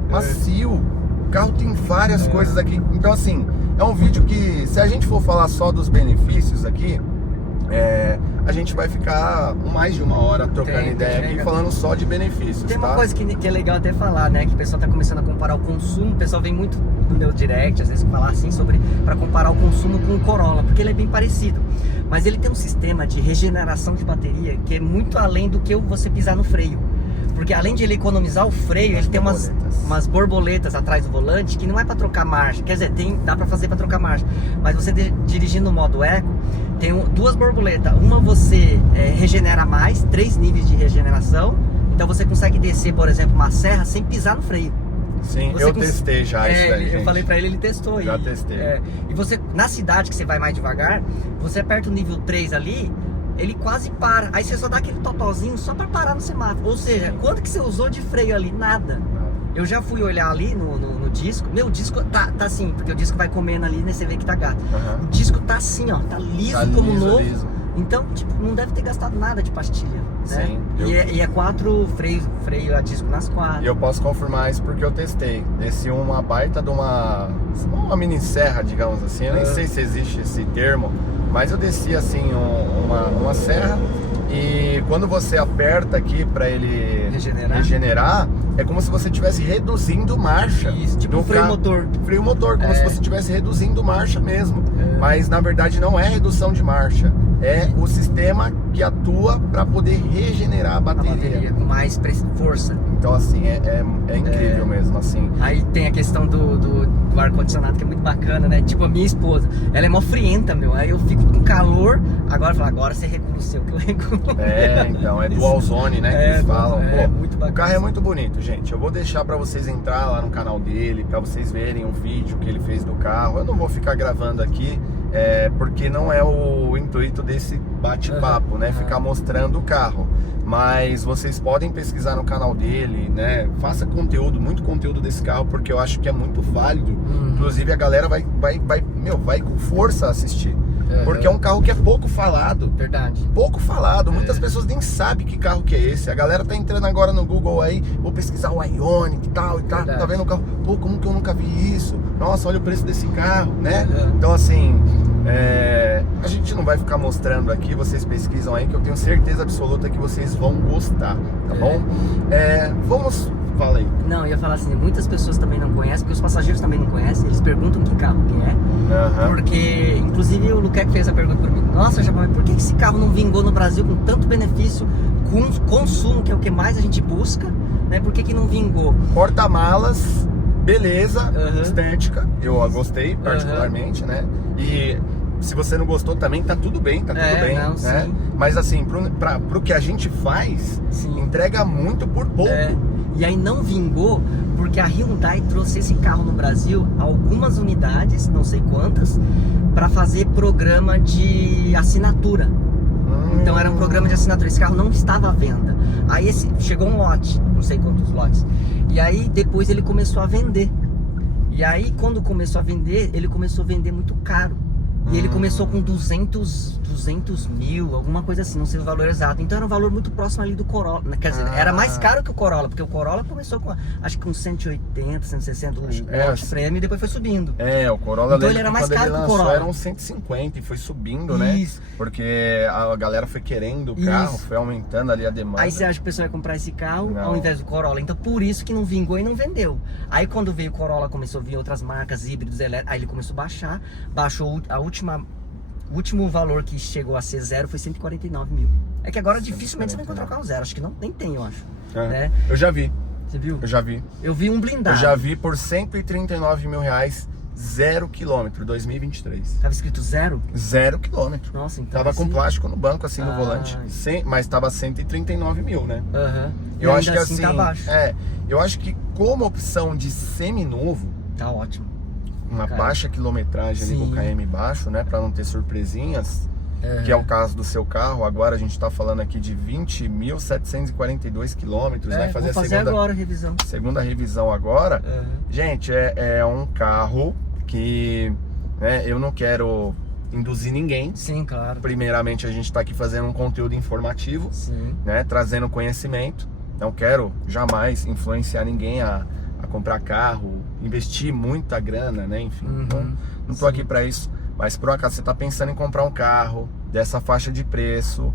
macio. O carro tem várias coisas aqui. Então, assim, é um vídeo que, se a gente for falar só dos benefícios aqui, a gente vai ficar mais de uma hora trocando ideia aqui, falando só de benefícios. Tem uma coisa que é legal até falar, né? Que o pessoal tá começando a comparar o consumo. O pessoal vem muito no meu direct, às vezes, falar assim para comparar o consumo com o Corolla, porque ele é bem parecido. Mas ele tem um sistema de regeneração de bateria que é muito além do que você pisar no freio. Porque além de ele economizar o freio, ele tem umas borboletas atrás do volante que não é para trocar marcha. Quer dizer, dá para fazer para trocar marcha. Mas você dirigindo no modo eco, tem duas borboletas. Uma você regenera mais, 3 níveis de regeneração. Então você consegue descer, por exemplo, uma serra sem pisar no freio. Sim, eu testei já isso daí, eu falei pra ele testou. Já testei. E você, na cidade que você vai mais devagar, você aperta o nível 3 ali, ele quase para. Aí você só dá aquele totozinho só pra parar no semáforo. Ou seja, quanto que você usou de freio ali? Nada. Eu já fui olhar ali no disco. Meu, o disco tá assim, porque o disco vai comendo ali, né? Você vê que tá gato. O disco tá assim, ó, tá liso como novo. Liso. Então, tipo, não deve ter gastado nada de pastilha, né? Sim. E é 4 freio a disco nas 4. E eu posso confirmar isso porque eu testei. Desci uma baita de uma mini serra, digamos assim. Eu nem sei se existe esse termo, mas eu desci assim uma serra. E quando você aperta aqui para ele regenerar, é como se você estivesse reduzindo marcha. Isso, tipo freio motor. Freio motor, como se você estivesse reduzindo marcha mesmo. Mas na verdade não é redução de marcha. É o sistema que atua para poder regenerar a bateria com mais força. Então assim, é incrível mesmo, assim. Aí tem a questão do ar-condicionado que é muito bacana, né? Tipo a minha esposa, ela é mó frienta, meu. Aí eu fico com calor, agora você regula o seu, que eu regulo. Então, é dual zone, né, que eles falam. Pô, muito bacana. O carro é muito bonito, gente. Eu vou deixar pra vocês entrar lá no canal dele, pra vocês verem um vídeo que ele fez do carro. Eu não vou ficar gravando aqui, porque não é o intuito desse bate-papo, né? Ficar mostrando o carro. Mas vocês podem pesquisar no canal dele, né? Faça conteúdo, muito conteúdo desse carro, porque eu acho que é muito válido. Inclusive a galera vai com força assistir. Porque é um carro que é pouco falado. Verdade. Pouco falado. Muitas pessoas nem sabem que carro que é esse. A galera tá entrando agora no Google aí, vou pesquisar o Ioniq e tal, tá vendo o carro. Pô, como que eu nunca vi isso? Nossa, olha o preço desse carro, né? Então assim, a gente não vai ficar mostrando aqui, vocês pesquisam aí, que eu tenho certeza absoluta que vocês vão gostar, tá bom? Fala aí. Não, eu ia falar assim, muitas pessoas também não conhecem, porque os passageiros também não conhecem, eles perguntam que carro que é. Porque, inclusive, o Luquec fez a pergunta por mim. Nossa, Japão, por que esse carro não vingou no Brasil com tanto benefício, com consumo, que é o que mais a gente busca, né? Por que não vingou? Porta-malas, beleza, estética, eu gostei particularmente, né? E se você não gostou também, tá tudo bem, tá tudo bem, não, né? sim. Mas assim, pro que a gente faz, Sim. entrega muito por pouco. E aí não vingou, porque a Hyundai trouxe esse carro no Brasil, algumas unidades, não sei quantas, para fazer programa de assinatura. Então era um programa de assinatura, esse carro não estava à venda. Aí chegou um lote, não sei quantos lotes. E aí depois ele começou a vender. E aí quando começou a vender, ele começou a vender muito caro. E ele começou com 200 mil, alguma coisa assim, não sei o valor exato. Então era um valor muito próximo ali do Corolla. Quer dizer, era mais caro que o Corolla, porque o Corolla começou com, acho que com 180, 160, o lote prêmio, e depois foi subindo. O Corolla, então ele era mais caro que o Corolla. Era uns 150 e foi subindo, né? Porque a galera foi querendo o carro, foi aumentando ali a demanda. Aí você acha que o pessoal ia comprar esse carro Não. ao invés do Corolla. Então por isso que não vingou e não vendeu. Aí quando veio o Corolla, começou a vir outras marcas, híbridos, elétricos, aí ele começou a baixar. Baixou o último valor que chegou a ser zero foi 149 mil. É que agora dificilmente você vai encontrar o carro zero. Acho que nem tem, eu acho. Né? Eu já vi. Você viu? Eu já vi. Eu vi um blindado. Eu já vi por 139 mil reais, 0 km, 2023. Tava escrito zero? 0 km. Nossa, então. Tava com plástico no banco, assim, no volante. Mas tava 139 mil, né? Eu acho que assim. Tá baixo. Eu acho que como opção de seminovo, tá ótimo. uma baixa quilometragem ali com KM baixo, né? Pra não ter surpresinhas. Que é o caso do seu carro. Agora a gente tá falando aqui de 20.742 quilômetros. Vai fazer vou a fazer agora a revisão. Segunda revisão agora. Gente, é um carro que, né, eu não quero induzir ninguém. Sim, claro. Primeiramente a gente tá aqui fazendo um conteúdo informativo, né? Trazendo conhecimento. Não quero jamais influenciar ninguém a comprar carro, investir muita grana, né? Enfim, não tô aqui para isso. Mas por acaso você tá pensando em comprar um carro dessa faixa de preço,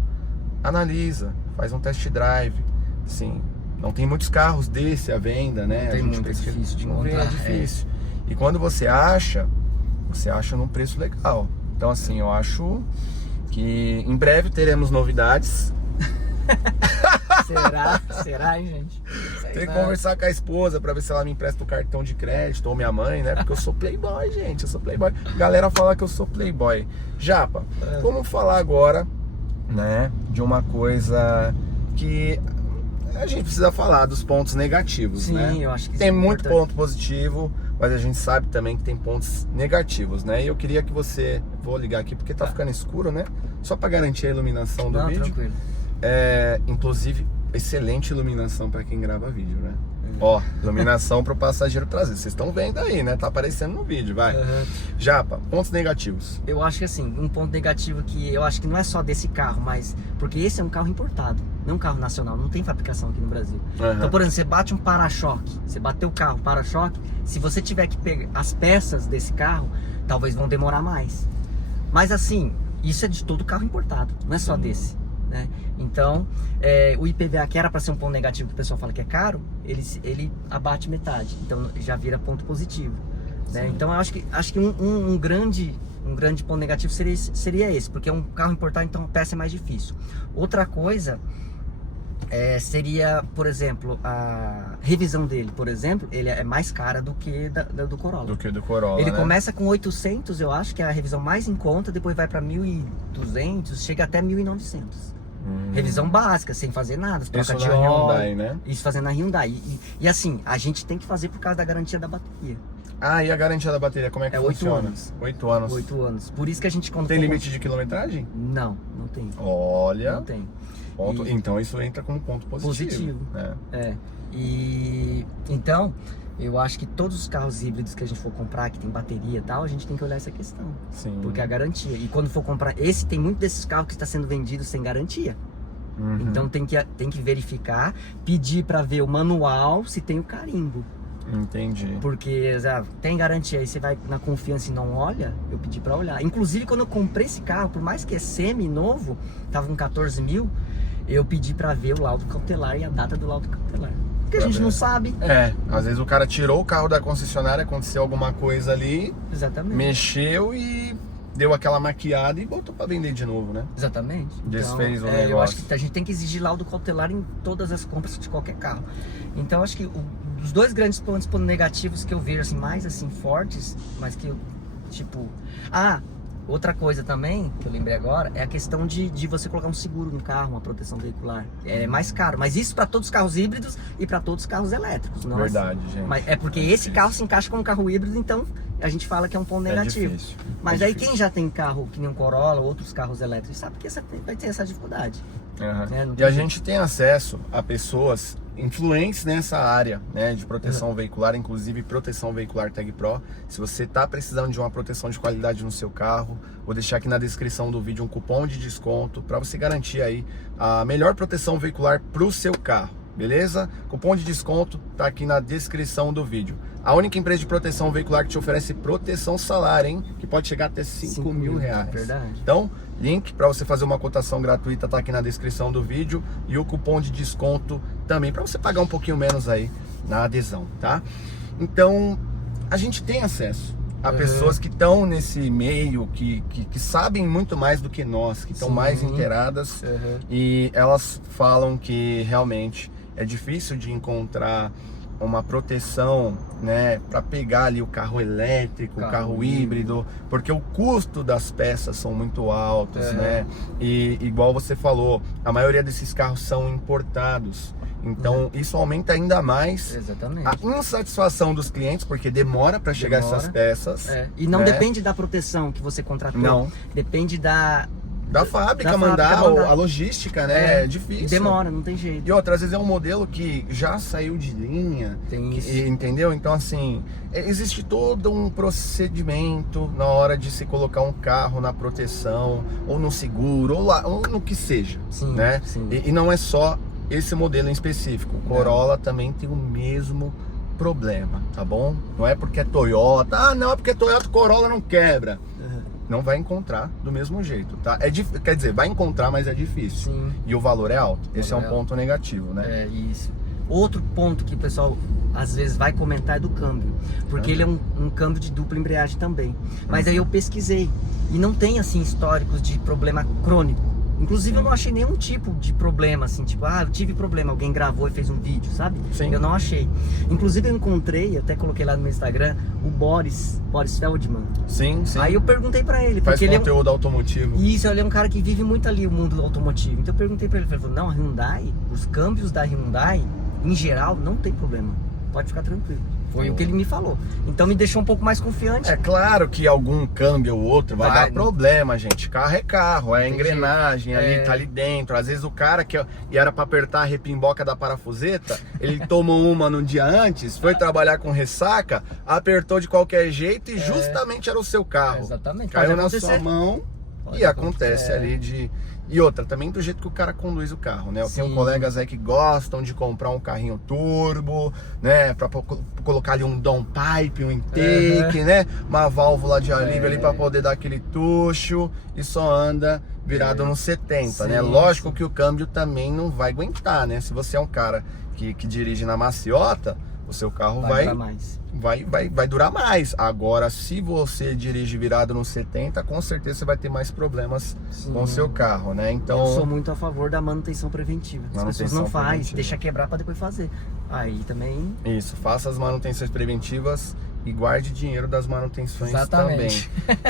analisa, faz um test drive. Sim, não tem muitos carros desse à venda, né? Não tem muito, é difícil de encontrar. É difícil. E quando você acha num preço legal. Então assim, eu acho que em breve teremos novidades. Será, hein, gente? Tem que conversar com a esposa pra ver se ela me empresta o cartão de crédito, ou minha mãe, né? Porque eu sou playboy, gente, eu sou playboy. Galera fala que eu sou playboy. Japa, vamos falar agora, né, de uma coisa que a gente precisa falar, dos pontos negativos, né? Sim, eu acho que tem muito ponto positivo, mas a gente sabe também que tem pontos negativos, né? E eu queria que você... Vou ligar aqui porque tá ficando escuro, né? Só pra garantir a iluminação do vídeo. Tranquilo. Inclusive, excelente iluminação para quem grava vídeo, né? Ó, iluminação para o passageiro traseiro. Vocês estão vendo aí, né? Tá aparecendo no vídeo, vai. Japa, pontos negativos. Eu acho que assim, um ponto negativo que eu acho que não é só desse carro, mas porque esse é um carro importado, não um carro nacional, não tem fabricação aqui no Brasil. Então, por exemplo, você bate um para-choque, você bateu o carro, para-choque, se você tiver que pegar as peças desse carro, talvez vão demorar mais. Mas assim, isso é de todo carro importado, não é só desse. Né? Então, o IPVA, que era para ser um ponto negativo, que o pessoal fala que é caro, ele abate metade, então já vira ponto positivo, né? Então eu acho que um grande ponto negativo seria esse, porque é um carro importado, então a peça é mais difícil. Outra coisa seria, por exemplo, a revisão dele, por exemplo, ele é mais cara do que do Corolla. Do que do Corolla, ele né? Começa com 800, eu acho, que é a revisão mais em conta, depois vai para 1.200, chega até 1.900. Revisão básica, sem fazer nada, troca de óleo. Hyundai, né? Isso fazendo na Hyundai. E assim, a gente tem que fazer por causa da garantia da bateria. E a garantia da bateria, como é que funciona? 8 anos. 8 anos. 8 anos. Por isso que a gente quando... Tem limite de quilometragem? Não tem. Olha. Não tem. Então isso entra como ponto positivo. Né? E então, eu acho que todos os carros híbridos que a gente for comprar, que tem bateria e tal, a gente tem que olhar essa questão. Sim. Porque é a garantia. E quando for comprar, tem muito desses carros que está sendo vendido sem garantia. Então tem que verificar, pedir para ver o manual se tem o carimbo. Entendi. Porque tem garantia, aí você vai na confiança e não olha, eu pedi para olhar. Inclusive quando eu comprei esse carro, por mais que é semi-novo, tava com 14 mil, eu pedi para ver o laudo cautelar e a data do laudo cautelar. Porque a gente não sabe. Às vezes o cara tirou o carro da concessionária, aconteceu alguma coisa ali, mexeu e deu aquela maquiada e botou pra vender de novo, né? Exatamente. Desfez o negócio. Eu acho que a gente tem que exigir laudo cautelar em todas as compras de qualquer carro. Então acho que os dois grandes pontos negativos que eu vejo assim, mais assim, fortes, mas que eu, tipo... Outra coisa também, que eu lembrei agora, é a questão de você colocar um seguro no carro, uma proteção veicular. É mais caro, mas isso para todos os carros híbridos e para todos os carros elétricos. Não Verdade, gente. Mas é porque esse carro se encaixa como carro híbrido, então a gente fala que é um ponto negativo. Difícil. Mas aí quem já tem carro que nem um Corolla, outros carros elétricos, sabe que vai ter essa dificuldade. Uhum. E a gente tem acesso a pessoas influentes nessa área, né, de proteção veicular, inclusive proteção veicular Tag Pro. Se você está precisando de uma proteção de qualidade no seu carro, vou deixar aqui na descrição do vídeo um cupom de desconto para você garantir aí a melhor proteção veicular para o seu carro, beleza? Cupom de desconto tá aqui na descrição do vídeo. A única empresa de proteção veicular que te oferece proteção solar, hein? Que pode chegar até 5 mil reais. Verdade. Então, link para você fazer uma cotação gratuita tá aqui na descrição do vídeo. E o cupom de desconto também, para você pagar um pouquinho menos aí na adesão, tá? Então, a gente tem acesso a pessoas que estão nesse meio, que sabem muito mais do que nós, que estão mais inteiradas. E elas falam que realmente é difícil de encontrar uma proteção, né, para pegar ali o carro elétrico, o carro híbrido, porque o custo das peças são muito altos, né? E igual você falou, a maioria desses carros são importados. Então isso aumenta ainda mais a insatisfação dos clientes, porque demora para chegar essas peças. E não depende da proteção que você contratou. Não. Depende da fábrica mandar a logística, né? É difícil. Demora, não tem jeito. E outra, às vezes é um modelo que já saiu de linha. Tem isso. Entendeu? Então, assim, existe todo um procedimento na hora de se colocar um carro na proteção, ou no seguro, ou no que seja. Sim, né? sim. E não é só esse modelo em específico. O Corolla também tem o mesmo problema, tá bom? Não é porque é Toyota. Ah, não, é porque é Toyota, Corolla não quebra. Não vai encontrar do mesmo jeito, tá? Quer dizer, vai encontrar, mas é difícil. Sim. E o valor é alto. Esse é um ponto negativo, né? É isso. Outro ponto que o pessoal às vezes vai comentar é do câmbio, porque ele é um câmbio de dupla embreagem também. Mas aí eu pesquisei e não tem assim históricos de problema crônico. Inclusive eu não achei nenhum tipo de problema, assim, tipo, eu tive problema, alguém gravou e fez um vídeo, sabe? Sim. Eu não achei. Inclusive eu encontrei, até coloquei lá no meu Instagram, o Boris Feldman. Sim, sim. Aí eu perguntei pra ele, faz porque conteúdo automotivo. Isso, ele é um cara que vive muito ali o mundo automotivo. Então eu perguntei pra ele, ele falou, não, a Hyundai, os câmbios da Hyundai, em geral, não tem problema. Pode ficar tranquilo. Foi o que ele me falou. Então me deixou um pouco mais confiante. É claro que algum câmbio ou outro vai dar problema, gente. Carro é carro, é engrenagem ali, tá ali dentro. Às vezes o cara que era pra apertar a repimboca da parafuseta, ele tomou uma no dia antes, foi trabalhar com ressaca, apertou de qualquer jeito e justamente era o seu carro. Exatamente. Caiu na sua mão e acontece ali de... E outra, também do jeito que o cara conduz o carro, né? Eu tenho colegas aí que gostam de comprar um carrinho turbo, né? Pra colocar ali um downpipe, um intake, né? Uma válvula de alívio ali pra poder dar aquele tucho e só anda virado no 70, né? Lógico que o câmbio também não vai aguentar, né? Se você é um cara que dirige na maciota, o seu carro vai durar mais. Agora, se você dirige virado no 70, com certeza você vai ter mais problemas com o seu carro, né? Então, eu sou muito a favor da manutenção preventiva. As pessoas não fazem, deixa quebrar para depois fazer. Aí também... Isso, faça as manutenções preventivas e guarde dinheiro das manutenções também.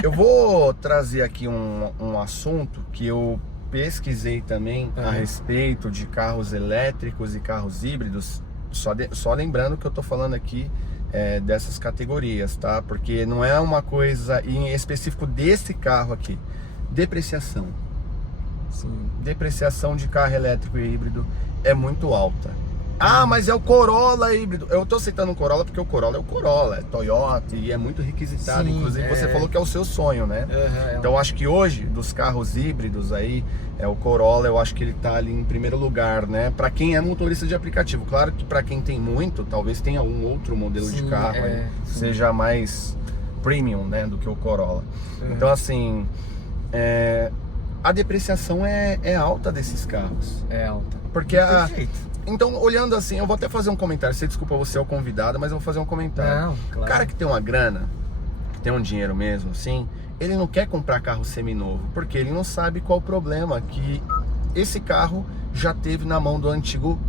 Eu vou trazer aqui um assunto que eu pesquisei também a respeito de carros elétricos e carros híbridos. Só lembrando que eu tô falando aqui dessas categorias, tá? Porque não é uma coisa em específico desse carro aqui. Depreciação. Depreciação de carro elétrico e híbrido é muito alta. Ah, mas é o Corolla híbrido. Eu tô citando o Corolla porque o Corolla é o Corolla, é Toyota e é muito requisitado. Inclusive você falou que é o seu sonho, né? Então acho que hoje, dos carros híbridos aí, o Corolla, eu acho que ele tá ali em primeiro lugar, né? Pra quem é motorista de aplicativo. Claro que pra quem tem muito, talvez tenha um outro modelo de carro aí, seja mais premium, né, do que o Corolla. Então assim, a depreciação é alta desses carros. É alta. Porque então, olhando assim, eu vou até fazer um comentário. Você desculpa, você é o convidado, mas eu vou fazer um comentário. Não, claro. O cara que tem uma grana, que tem um dinheiro mesmo, assim, ele não quer comprar carro seminovo, porque ele não sabe qual o problema que esse carro já teve na mão do antigo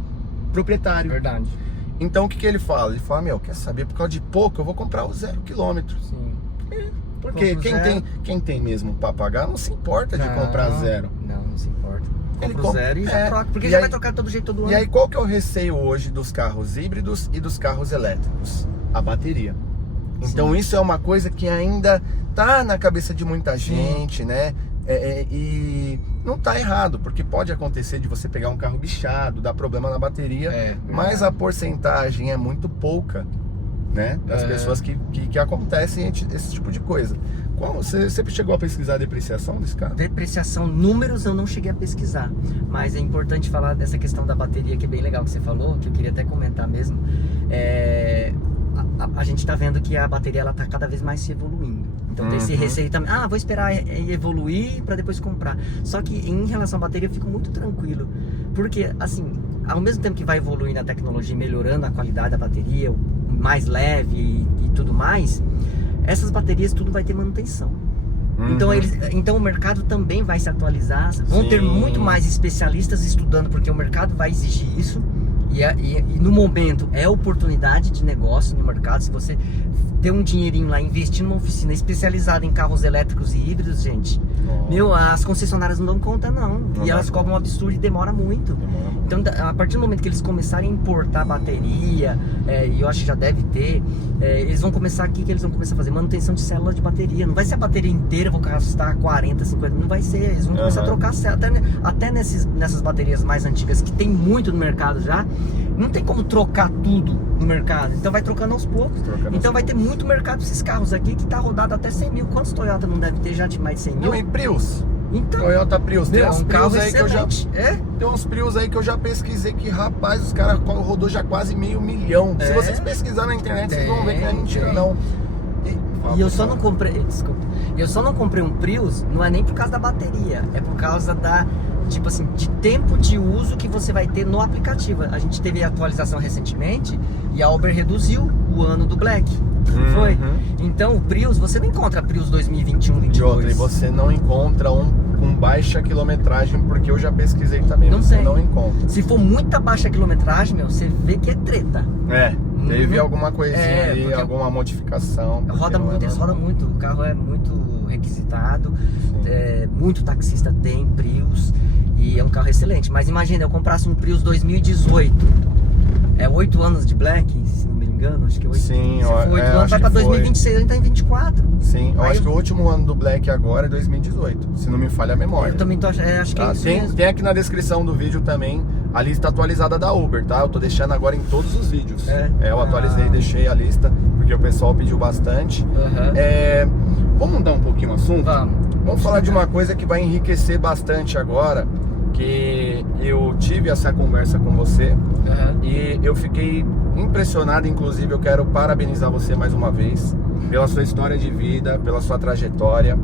proprietário. Verdade. Então, o que ele fala? Ele fala, quer saber, por causa de pouco, eu vou comprar o 0 km. Porque quem tem mesmo pra pagar não se importa de comprar zero. Não se importa. Ele Compra o zero e já troca. Porque e já aí, vai trocar todo jeito todo ano. E aí qual que é o receio hoje dos carros híbridos e dos carros elétricos? A bateria. Então isso é uma coisa que ainda tá na cabeça de muita gente, né? E não tá errado, porque pode acontecer de você pegar um carro bichado, dar problema na bateria, mas a porcentagem é muito pouca, né? Das pessoas que acontecem esse tipo de coisa. Você sempre chegou a pesquisar a depreciação desse carro? Depreciação, números eu não cheguei a pesquisar, mas é importante falar dessa questão da bateria, que é bem legal que você falou, que eu queria até comentar mesmo. A gente tá vendo que a bateria ela tá cada vez mais se evoluindo. Então tem esse receio também. Vou esperar evoluir para depois comprar. Só que em relação à bateria eu fico muito tranquilo, porque assim, ao mesmo tempo que vai evoluindo a tecnologia, melhorando a qualidade da bateria, mais leve e tudo mais, essas baterias tudo vai ter manutenção. Então o mercado também vai se atualizar, vão ter muito mais especialistas estudando, porque o mercado vai exigir isso. E no momento é oportunidade de negócio no mercado. Se você ter um dinheirinho lá, investir numa oficina especializada em carros elétricos e híbridos, gente, as concessionárias não dão conta não. E elas cobram um absurdo e demora muito. Então a partir do momento que eles começarem a importar bateria, e eu acho que já deve ter, eles vão começar aqui, que eles vão começar a fazer manutenção de célula de bateria. Não vai ser a bateria inteira, vou gastar 40, 50, não vai ser. Eles vão começar a trocar célula, até nessas baterias mais antigas, que tem muito no mercado já. Não tem como trocar tudo no mercado, então vai trocando aos poucos. Então vai ter muito mercado para esses carros aqui que tá rodado até 100 mil. Quantos Toyota não deve ter já de mais de 100 mil? Não, e Prius? Então, Toyota Prius, tem uns Prius aí excelente. Tem uns Prius aí que eu já pesquisei que, rapaz, os caras rodou já quase $500 mil. Se vocês pesquisarem na internet, vocês vão ver que não é mentira não. E eu só não comprei, desculpa, eu só não comprei um Prius, não é nem por causa da bateria, é por causa tipo assim, de tempo de uso que você vai ter no aplicativo. A gente teve a atualização recentemente e a Uber reduziu o ano do Black. Foi. Então o Prius, você não encontra Prius 2021, 2022. E você não encontra um com baixa quilometragem, porque eu já pesquisei também. Não você tem. não encontra. Se for muita baixa quilometragem, você vê que é treta. Teve alguma coisinha ali, alguma modificação. Roda muito, o carro é muito requisitado, muito taxista tem Prius e é um carro excelente. Mas imagina, eu comprasse um Prius 2018, 8 anos de Black, se não me engano, acho que 8. Sim, se for 8 anos, vai pra 2026, a gente tá em 24. Sim, eu acho que o último ano do Black agora é 2018, se não me falha a memória. Eu também acho que é isso mesmo. Tem aqui na descrição do vídeo também a lista atualizada da Uber, tá? Eu tô deixando agora em todos os vídeos. Eu atualizei e deixei a lista, porque o pessoal pediu bastante. Vamos mudar um pouquinho o assunto? Vamos falar de uma coisa que vai enriquecer bastante agora, que eu tive essa conversa com você e eu fiquei impressionado. Inclusive eu quero parabenizar você mais uma vez pela sua história de vida, pela sua trajetória.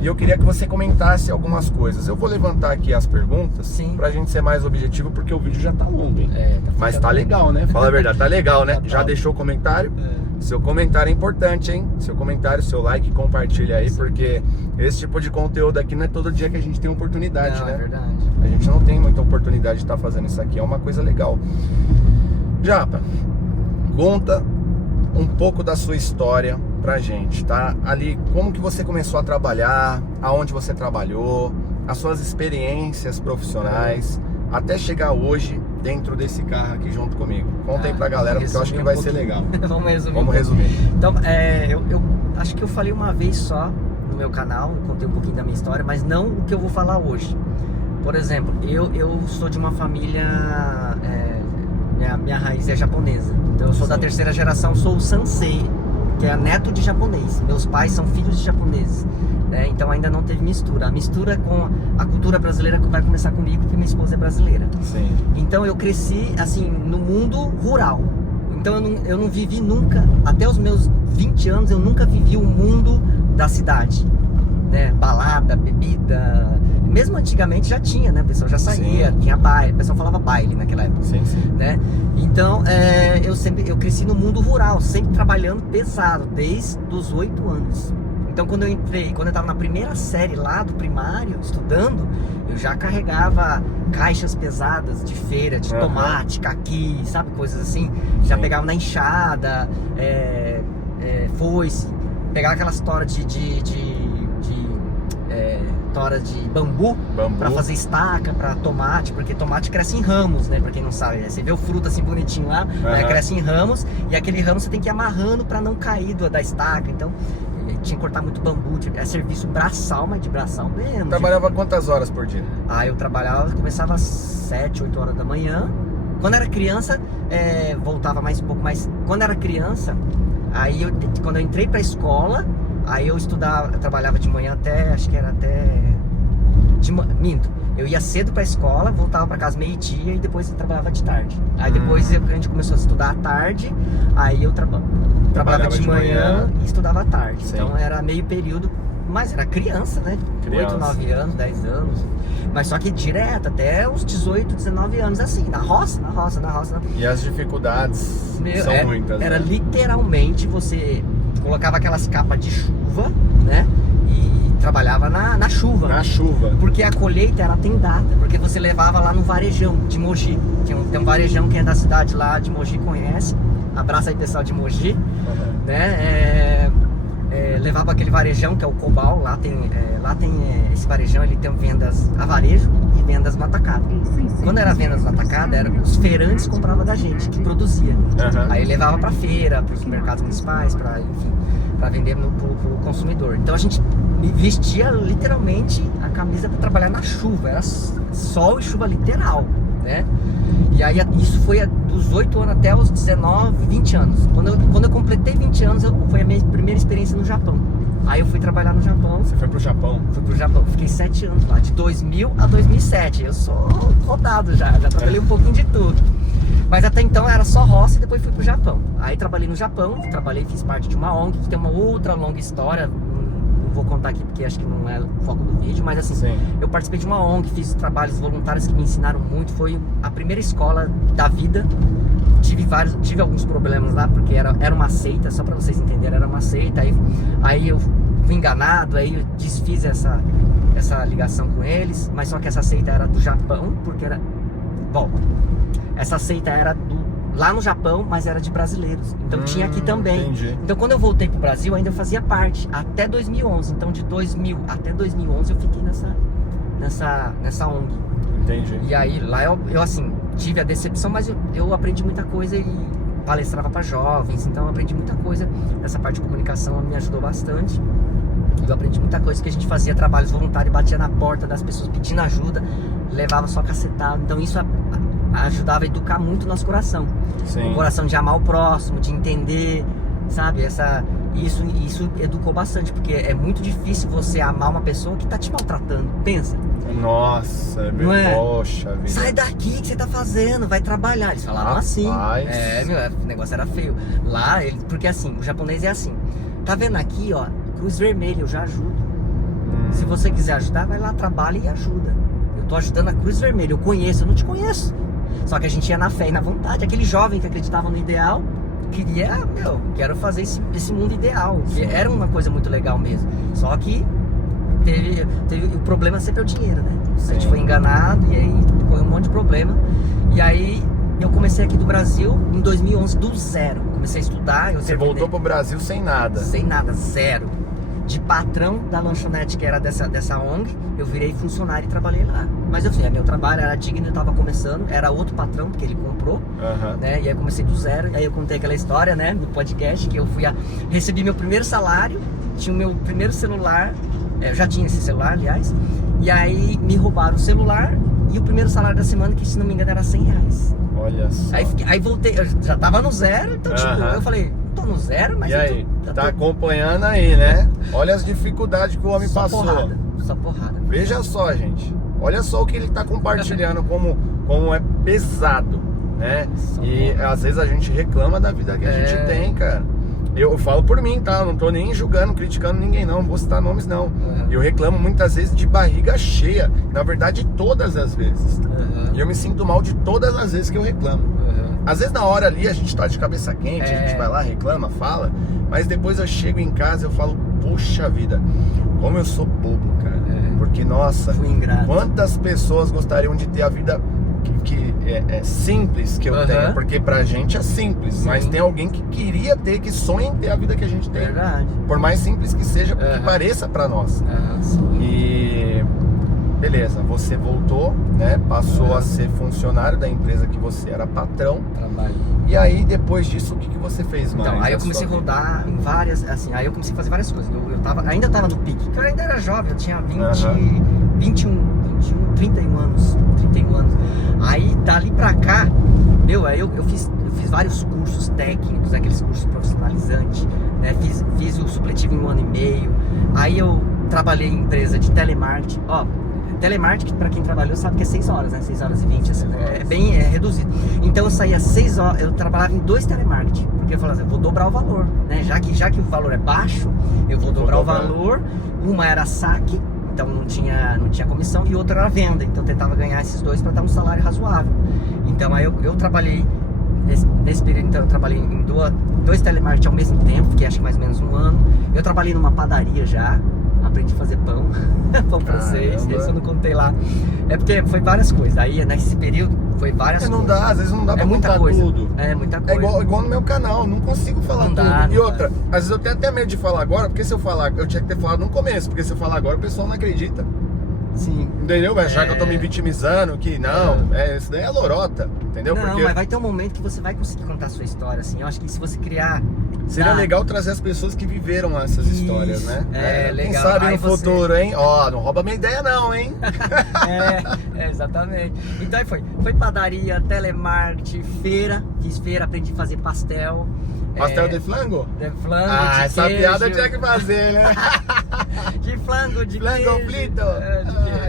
E eu queria que você comentasse algumas coisas. Eu vou levantar aqui as perguntas pra gente ser mais objetivo, porque o vídeo já tá longo, hein? Mas tá legal, né? Fala a verdade, tá legal, né? Já deixou o comentário? Seu comentário é importante, hein? Seu comentário, seu like, compartilha aí, porque esse tipo de conteúdo aqui não é todo dia que a gente tem oportunidade, né? É verdade. A gente não tem muita oportunidade de estar fazendo isso aqui, é uma coisa legal. Japa, conta um pouco da sua história pra gente, tá? Ali, como que você começou a trabalhar, aonde você trabalhou, as suas experiências profissionais, até chegar hoje dentro desse carro aqui junto comigo. Conta aí pra galera, porque eu acho que vai ser legal. Vamos resumir. Então, eu acho que eu falei uma vez só no meu canal, contei um pouquinho da minha história, mas não o que eu vou falar hoje. Por exemplo, eu sou de uma família, minha raiz é japonesa. Então eu sou da terceira geração, sou o Sansei, que é neto de japonês. Meus pais são filhos de japoneses, né? Então ainda não teve mistura. A mistura com a cultura brasileira vai começar comigo, porque minha esposa é brasileira. Sim. Então eu cresci assim no mundo rural. Então eu não vivi nunca, até os meus 20 anos, eu nunca vivi o mundo da cidade, né? Balada, bebida. Mesmo antigamente já tinha, né? O pessoal já saía, tinha baile, o pessoal falava baile naquela época. Sim. Né? Então, eu cresci no mundo rural, sempre trabalhando pesado, desde os 8 anos. Então, quando eu tava na primeira série lá do primário, estudando, eu já carregava caixas pesadas de feira, de tomate, caqui, sabe? Coisas assim. Já pegava na enxada, foice. pegar aquelas toras tora de bambu para fazer estaca, para tomate, porque tomate cresce em ramos, né? Pra quem não sabe, você vê o fruto assim bonitinho lá, né? Cresce em ramos, e aquele ramo você tem que ir amarrando para não cair da estaca. Então tinha que cortar muito bambu, é serviço braçal, mas de braçal mesmo. Trabalhava quantas horas por dia? Eu trabalhava, começava às 7, 8 horas da manhã. Quando era criança, voltava mais um pouco, mas quando era criança, quando eu entrei pra escola, aí eu trabalhava de manhã acho que era minto, eu ia cedo pra escola, voltava pra casa meio-dia e depois eu trabalhava de tarde. Aí depois a gente começou a estudar à tarde, aí eu trabalhava de manhã e estudava à tarde. Sim. Então era meio período, mas era criança, né? 8, 9 anos, 10 anos. Mas só que direto, até os 18, 19 anos, assim, na roça. E as dificuldades são muitas, era né? Literalmente, você colocava aquelas capas de chuva, né? E trabalhava na chuva. Na chuva. Porque a colheita era tendada, porque você levava lá no varejão de Mogi. Tem um varejão, quem é da cidade lá de Mogi conhece. Abraço aí, pessoal de Mogi. Né? Levava aquele varejão que é o Cobal, lá tem esse varejão, ele tem vendas a varejo e vendas no atacado. Quando era vendas no atacado, os feirantes compravam da gente, que produzia. Aí levava pra feira, pros mercados municipais, pra vender pro consumidor. Então a gente vestia literalmente a camisa para trabalhar na chuva, era sol e chuva literal, né? E aí isso foi dos 8 anos até os 19, 20 anos. Quando eu completei 20 anos, foi a minha primeira experiência no Japão. Aí eu fui trabalhar no Japão. Você foi pro Japão? Fui pro Japão, fiquei 7 anos lá, de 2000 a 2007. Eu sou rodado já trabalhei um pouquinho de tudo. Mas até então era só roça e depois fui pro Japão. Aí trabalhei no Japão, fiz parte de uma ONG, que tem uma outra longa história. Não vou contar aqui porque acho que não é o foco do vídeo, mas assim, sim, eu participei de uma ONG, fiz trabalhos voluntários que me ensinaram muito, foi a primeira escola da vida. Tive alguns problemas lá, porque era uma seita, só pra vocês entenderem, era uma seita, aí eu fui enganado, aí eu desfiz essa ligação com eles, mas só que essa seita era do Japão, porque essa seita era lá no Japão, mas era de brasileiros, então tinha aqui também. Entendi. Então quando eu voltei pro Brasil, ainda eu fazia parte, até 2011, então de 2000 até 2011 eu fiquei nessa ONG. Entendi. E aí lá eu assim, tive a decepção, mas eu aprendi muita coisa e palestrava para jovens, então eu aprendi muita coisa. Essa parte de comunicação me ajudou bastante. Eu aprendi muita coisa, que a gente fazia trabalhos voluntários, batia na porta das pessoas pedindo ajuda, levava só cacetado, então isso ajudava a educar muito o nosso coração. Sim. O coração de amar o próximo, de entender, sabe, isso educou bastante, porque é muito difícil você amar uma pessoa que tá te maltratando, pensa. Nossa, meu, poxa vida. Sai daqui, o que você tá fazendo? Vai trabalhar. Eles falaram assim. O negócio era feio. Lá, porque assim, o japonês é assim. Tá vendo aqui, ó, cruz vermelha, eu já ajudo. Se você quiser ajudar, vai lá, trabalha e ajuda. Eu tô ajudando a cruz vermelha, eu conheço, eu não te conheço. Só que a gente ia na fé e na vontade. Aquele jovem que acreditava no ideal, quero fazer esse mundo ideal. Que era uma coisa muito legal mesmo. Só que teve o problema sempre é o dinheiro, né? Sim. A gente foi enganado e aí foi um monte de problema. E aí eu comecei aqui do Brasil em 2011 do zero. Comecei a estudar. Você voltou pro Brasil sem nada? Sem nada, zero. De patrão da lanchonete que era dessa ONG, eu virei funcionário e trabalhei lá. Mas eu meu trabalho era digno, eu tava começando, era outro patrão, porque ele comprou, né? E aí eu comecei do zero, e aí eu contei aquela história, né, no podcast, que eu recebi meu primeiro salário, tinha o meu primeiro celular, eu já tinha esse celular, aliás, e aí me roubaram o celular e o primeiro salário da semana, que se não me engano era R$100. Olha só. Aí voltei, eu já tava no zero, então tipo, eu falei, tô no zero, mas e aí, tá acompanhando aí, né? Olha as dificuldades que o homem passou. Só porrada. Veja só, gente. Olha só o que ele tá compartilhando, como é pesado, né? E às vezes a gente reclama da vida que a gente tem, cara. Eu falo por mim, tá? Eu não tô nem julgando, criticando ninguém, não vou citar nomes, não. Eu reclamo muitas vezes de barriga cheia. Na verdade, todas as vezes. E eu me sinto mal de todas as vezes que eu reclamo. Às vezes na hora ali a gente tá de cabeça quente, a gente vai lá, reclama, fala. Mas depois eu chego em casa e eu falo, poxa vida, como eu sou bobo, cara. Porque, nossa, quantas pessoas gostariam de ter a vida que é simples que eu tenho, porque pra gente é simples, Sim. mas tem alguém que queria ter, que sonha em ter a vida que a gente tem. Verdade. Por mais simples que seja, que pareça pra nós. Sim. E beleza, você voltou, né? Passou a ser funcionário da empresa que você era patrão. Trabalho. E aí, depois disso, o que você fez mais? Então, aí eu na comecei a sua vida? rodar em várias, assim, aí eu comecei a fazer várias coisas. Ainda tava no pique, porque eu ainda era jovem, eu tinha 21, 31 anos. Aí, dali pra cá, aí eu fiz vários cursos técnicos, aqueles cursos profissionalizantes, né? Fiz o supletivo em 1 ano e meio. Aí eu trabalhei em empresa de telemarketing. Telemarketing, pra quem trabalhou, sabe que é 6 horas, né? 6 horas e 20, assim, é bem reduzido. Então eu saía 6 horas, eu trabalhava em 2 telemarketing, porque eu falava assim, eu vou dobrar o valor, né? Já que o valor é baixo, eu vou dobrar o valor. Uma era saque, então não tinha comissão, e outra era venda, então eu tentava ganhar esses dois para dar um salário razoável. Então aí eu trabalhei, nesse período, então eu trabalhei em 2 telemarketing ao mesmo tempo, que acho que mais ou menos 1 ano. Eu trabalhei numa padaria já, aprendi a fazer pão, pão francês, isso eu não contei lá. É porque foi várias coisas, aí nesse período foi várias coisas. Não dá, às vezes não dá pra muita contar coisa. tudo. É muita coisa. É igual no meu canal, não consigo falar Não tudo. dá, E não outra, dá. às vezes eu tenho até medo de falar agora, porque se eu falar, eu tinha que ter falado no começo, porque se eu falar agora o pessoal não acredita. Sim. Entendeu? Vai achar que eu tô me vitimizando, que não, isso daí é lorota, entendeu? Não, Porque mas vai ter um momento que você vai conseguir contar a sua história, assim. Eu acho que se você criar... seria legal trazer as pessoas que viveram essas histórias, né? Legal. Quem sabe Aí no futuro, hein? Não rouba minha ideia não, hein? Exatamente. Então aí foi padaria, telemarketing, feira. Fiz feira, aprendi a fazer pastel. Pastel de flango? De flango, de essa queijo. piada tinha que fazer, né? De flango, de Flango queijo. frito?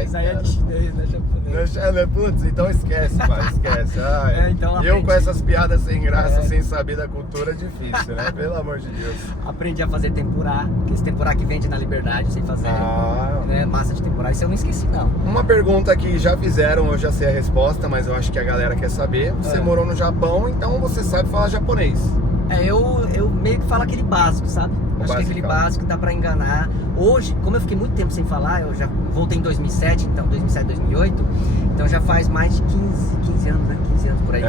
Isso aí é de chinês, né? Japonês. Putz, então esquece, pai, esquece. Então eu aprendi. Com essas piadas sem graça, sem saber da cultura, é difícil, né? Pelo amor de Deus. Aprendi a fazer tempurá, esse tempurá que vende na Liberdade, sei fazer. Né? Massa de tempurá, isso eu não esqueci não. Uma pergunta que já fizeram, eu já sei a resposta, mas eu acho que a galera quer saber. Você morou no Japão, então você sabe falar japonês. Eu meio que falo aquele básico, sabe? Acho que aquele básico dá pra enganar. Hoje, como eu fiquei muito tempo sem falar, eu já voltei em 2007, então 2007, 2008, então já faz mais de 15 anos, né? 15 anos por aí.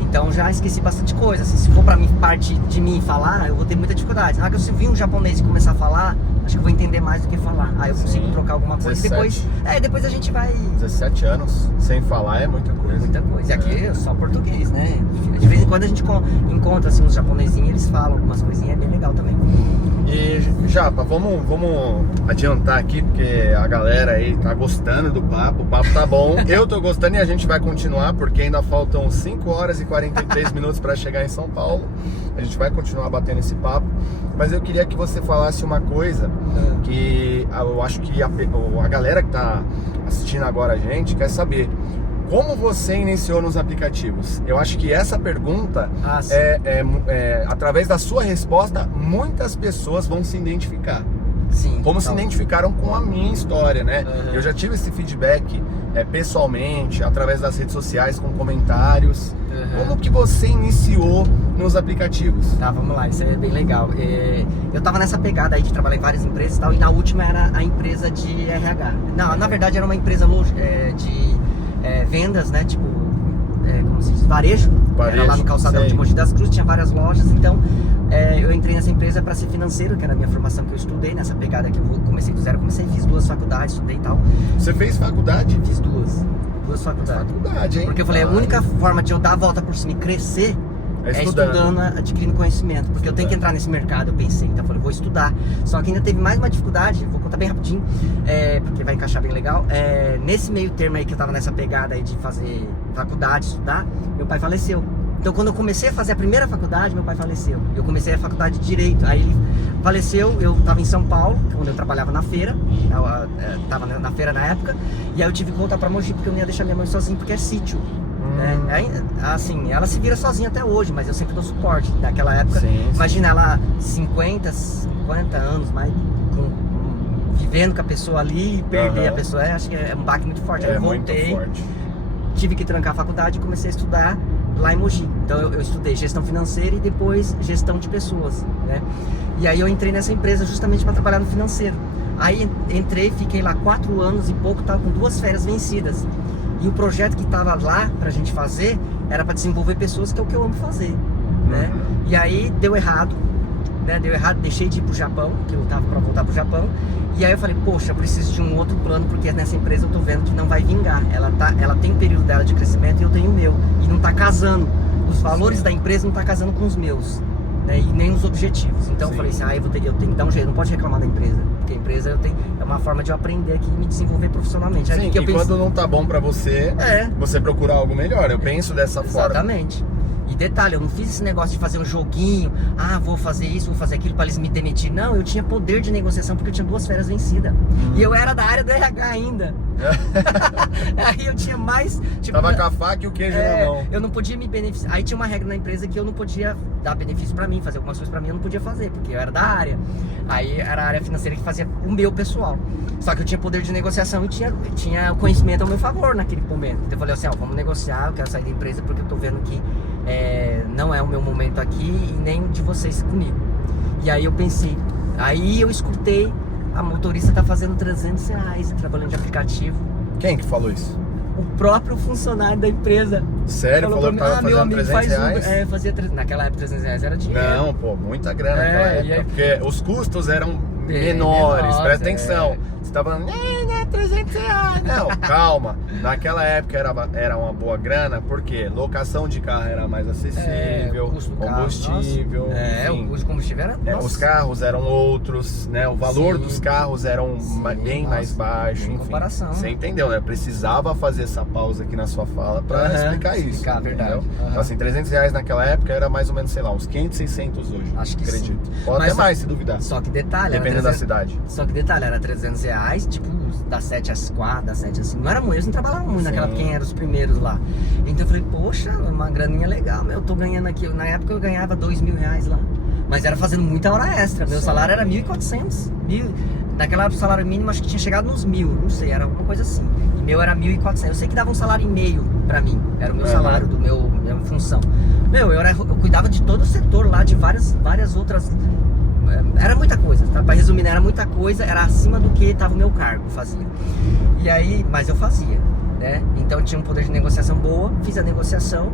Então já esqueci bastante coisa, assim, se for pra mim, parte de mim falar, eu vou ter muita dificuldade. Que eu se vir um japonês e começar a falar, acho que eu vou entender mais do que falar. Aí eu consigo trocar alguma coisa. 17. Depois a gente vai... 17 anos sem falar é muita coisa. Muita coisa. E aqui é só português, né? De vez em quando a gente encontra assim, uns japonesinhos, eles falam algumas coisinhas, é bem legal também. E Japa, vamos adiantar aqui, porque a galera aí tá gostando do papo, o papo tá bom. Eu tô gostando e a gente vai continuar, porque ainda faltam 5 horas e 43 minutos para chegar em São Paulo. A gente vai continuar batendo esse papo, mas eu queria que você falasse uma coisa que eu acho que a galera que tá assistindo agora a gente quer saber. Como você iniciou nos aplicativos? Eu acho que essa pergunta, através da sua resposta, muitas pessoas vão se identificar. Sim. Como se identificaram com a minha história, né? Eu já tive esse feedback pessoalmente, através das redes sociais, com comentários. Como que você iniciou nos aplicativos? Tá, vamos lá, isso é bem legal. Eu tava nessa pegada aí de trabalhar em várias empresas e tal, e na última era a empresa de RH. Não, na verdade era uma empresa de vendas, né? Tipo, como se diz, varejo. Era lá no calçadão de Mogi das Cruzes, tinha várias lojas, então eu entrei nessa empresa para ser financeiro, que era a minha formação que eu estudei, nessa pegada que eu comecei do zero, fiz 2 faculdades, estudei e tal. Você fez faculdade? Fiz 2 faculdades. Faculdade, hein? Porque eu falei, a única forma de eu dar a volta por cima e crescer é estudando, adquirindo conhecimento, porque eu tenho que entrar nesse mercado, eu pensei, então eu falei, vou estudar. Só que ainda teve mais uma dificuldade, vou contar bem rapidinho, porque vai encaixar bem legal. Nesse meio termo aí que eu tava nessa pegada aí de fazer faculdade, estudar, meu pai faleceu. Então quando eu comecei a fazer a primeira faculdade, meu pai faleceu. Eu comecei a faculdade de Direito, aí ele faleceu, eu tava em São Paulo, onde eu trabalhava na feira, eu tava na feira na época, e aí eu tive que voltar pra Mogi, porque eu não ia deixar minha mãe sozinha, porque é sítio. Assim, ela se vira sozinha até hoje, mas eu sempre dou suporte. Naquela época, imagina ela 50 anos, mais vivendo com a pessoa ali e perder a pessoa, acho que é um baque muito forte. Aí eu voltei, muito forte. Tive que trancar a faculdade e comecei a estudar lá em Mogi. Então eu estudei gestão financeira e depois gestão de pessoas, né? E aí eu entrei nessa empresa justamente para trabalhar no financeiro. Aí entrei, fiquei lá 4 anos e pouco, tava com 2 férias vencidas. E o projeto que estava lá pra gente fazer era para desenvolver pessoas, que é o que eu amo fazer, né? E aí deu errado, né? Deu errado, deixei de ir pro Japão, que eu tava para voltar pro Japão. E aí eu falei, poxa, eu preciso de um outro plano, porque nessa empresa eu tô vendo que não vai vingar. Ela tem o período dela de crescimento e eu tenho o meu. E não tá casando. Os valores da empresa não tá casando com os meus, né? E nem os objetivos. Então eu falei assim, eu tenho que dar um jeito, não pode reclamar da empresa. Porque a empresa é uma forma de eu aprender aqui e me desenvolver profissionalmente. Sim, que eu quando não tá bom pra você, você procura algo melhor. Eu penso dessa forma. Exatamente. E detalhe, eu não fiz esse negócio de fazer um joguinho, vou fazer isso, vou fazer aquilo para eles me demitir. Não, eu tinha poder de negociação porque eu tinha 2 férias vencidas. E eu era da área do RH ainda. Aí eu tinha mais... Tipo, tava com a faca e o queijo na mão. Eu não podia me beneficiar. Aí tinha uma regra na empresa que eu não podia dar benefício para mim, fazer algumas coisas para mim, eu não podia fazer, porque eu era da área. Aí era a área financeira que fazia o meu pessoal. Só que eu tinha poder de negociação e tinha o conhecimento ao meu favor naquele momento. Então eu falei assim, vamos negociar, eu quero sair da empresa porque eu tô vendo que não é o meu momento aqui e nem de vocês comigo. E aí eu pensei, aí eu escutei, a motorista tá fazendo R$300 trabalhando de aplicativo. Quem que falou isso? O próprio funcionário da empresa. Sério? Falou que tava fazendo R$300? Fazia naquela época R$300 era dinheiro. Não, pô, muita grana naquela época, aí... porque os custos eram menores, presta atenção. Você tá falando, R$300. Não, calma. Naquela época era uma boa grana, porque locação de carro era mais acessível, combustível. O custo de combustível era. Os carros eram outros, né? O valor dos carros eram bem mais baixo, enfim. Comparação. Você entendeu, né? Precisava fazer essa pausa aqui na sua fala pra explicar isso. Explicar a verdade. Então, assim, R$300 naquela época era mais ou menos, sei lá, uns 500, 600 hoje. Acho que acredito. Sim. Ou até mais, se duvidar. Só que detalhe, dependendo da cidade. Só que detalhe, era R$300, tipo, das 7 às 4, das 7 às 5. Não era muito, eles não trabalhavam muito naquela, quem eram os primeiros lá. Então eu falei, poxa, uma graninha legal, eu tô ganhando aqui. Na época eu ganhava R$2.000 lá. Mas era fazendo muita hora extra. Meu salário era 1.400. Naquela época o salário mínimo acho que tinha chegado nos 1.000, não sei, era alguma coisa assim. E meu era 1.400. Eu sei que dava um salário e meio pra mim. Era o meu salário, minha função. Eu cuidava de todo o setor lá, de várias outras. Era muita coisa, tá? Pra resumir, era muita coisa, era acima do que tava o meu cargo, fazia. E aí, mas eu fazia, né? Então eu tinha um poder de negociação boa, fiz a negociação.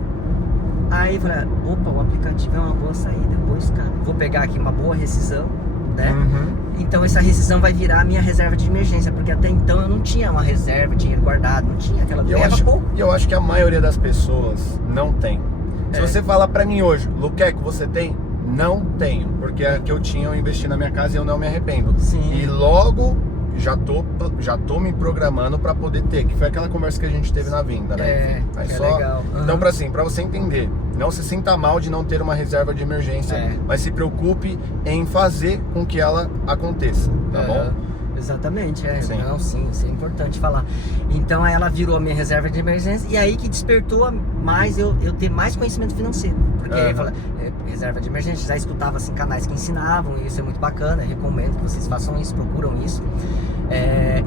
Aí eu falei, opa, o aplicativo é uma boa saída, pois cara, vou pegar aqui uma boa rescisão, né? Então essa rescisão vai virar a minha reserva de emergência, porque até então eu não tinha uma reserva, dinheiro guardado, não tinha aquela... Eu acho que a maioria das pessoas não tem. Se você falar pra mim hoje, Luqueco, você tem? Não tenho, porque a que eu tinha eu investi na minha casa e eu não me arrependo. Sim. E logo já tô me programando pra poder ter, que foi aquela conversa que a gente teve na vinda, né? Legal. Então, pra você entender, não se sinta mal de não ter uma reserva de emergência, mas se preocupe em fazer com que ela aconteça, tá bom? Exatamente, Não, sim, isso é importante falar. Então aí ela virou a minha reserva de emergência e aí que despertou mais eu ter mais conhecimento financeiro. Porque reserva de emergência, já escutava assim, canais que ensinavam, e isso é muito bacana, recomendo que vocês façam isso, procuram isso.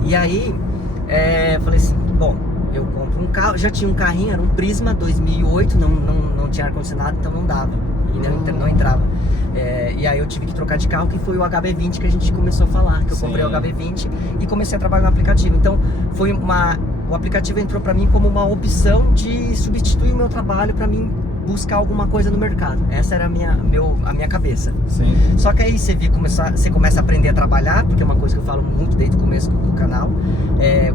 E aí, falei assim, bom, eu compro um carro, já tinha um carrinho, era um Prisma 2008, não tinha ar-condicionado, então não dava, e não entrava. E aí eu tive que trocar de carro, que foi o HB20 que a gente começou a falar, que eu comprei o HB20 e comecei a trabalhar no aplicativo. Então o aplicativo entrou pra mim como uma opção de substituir o meu trabalho pra mim buscar alguma coisa no mercado. Essa era a minha cabeça. Sim. Só que aí você começa a aprender a trabalhar, porque é uma coisa que eu falo muito desde o começo do canal.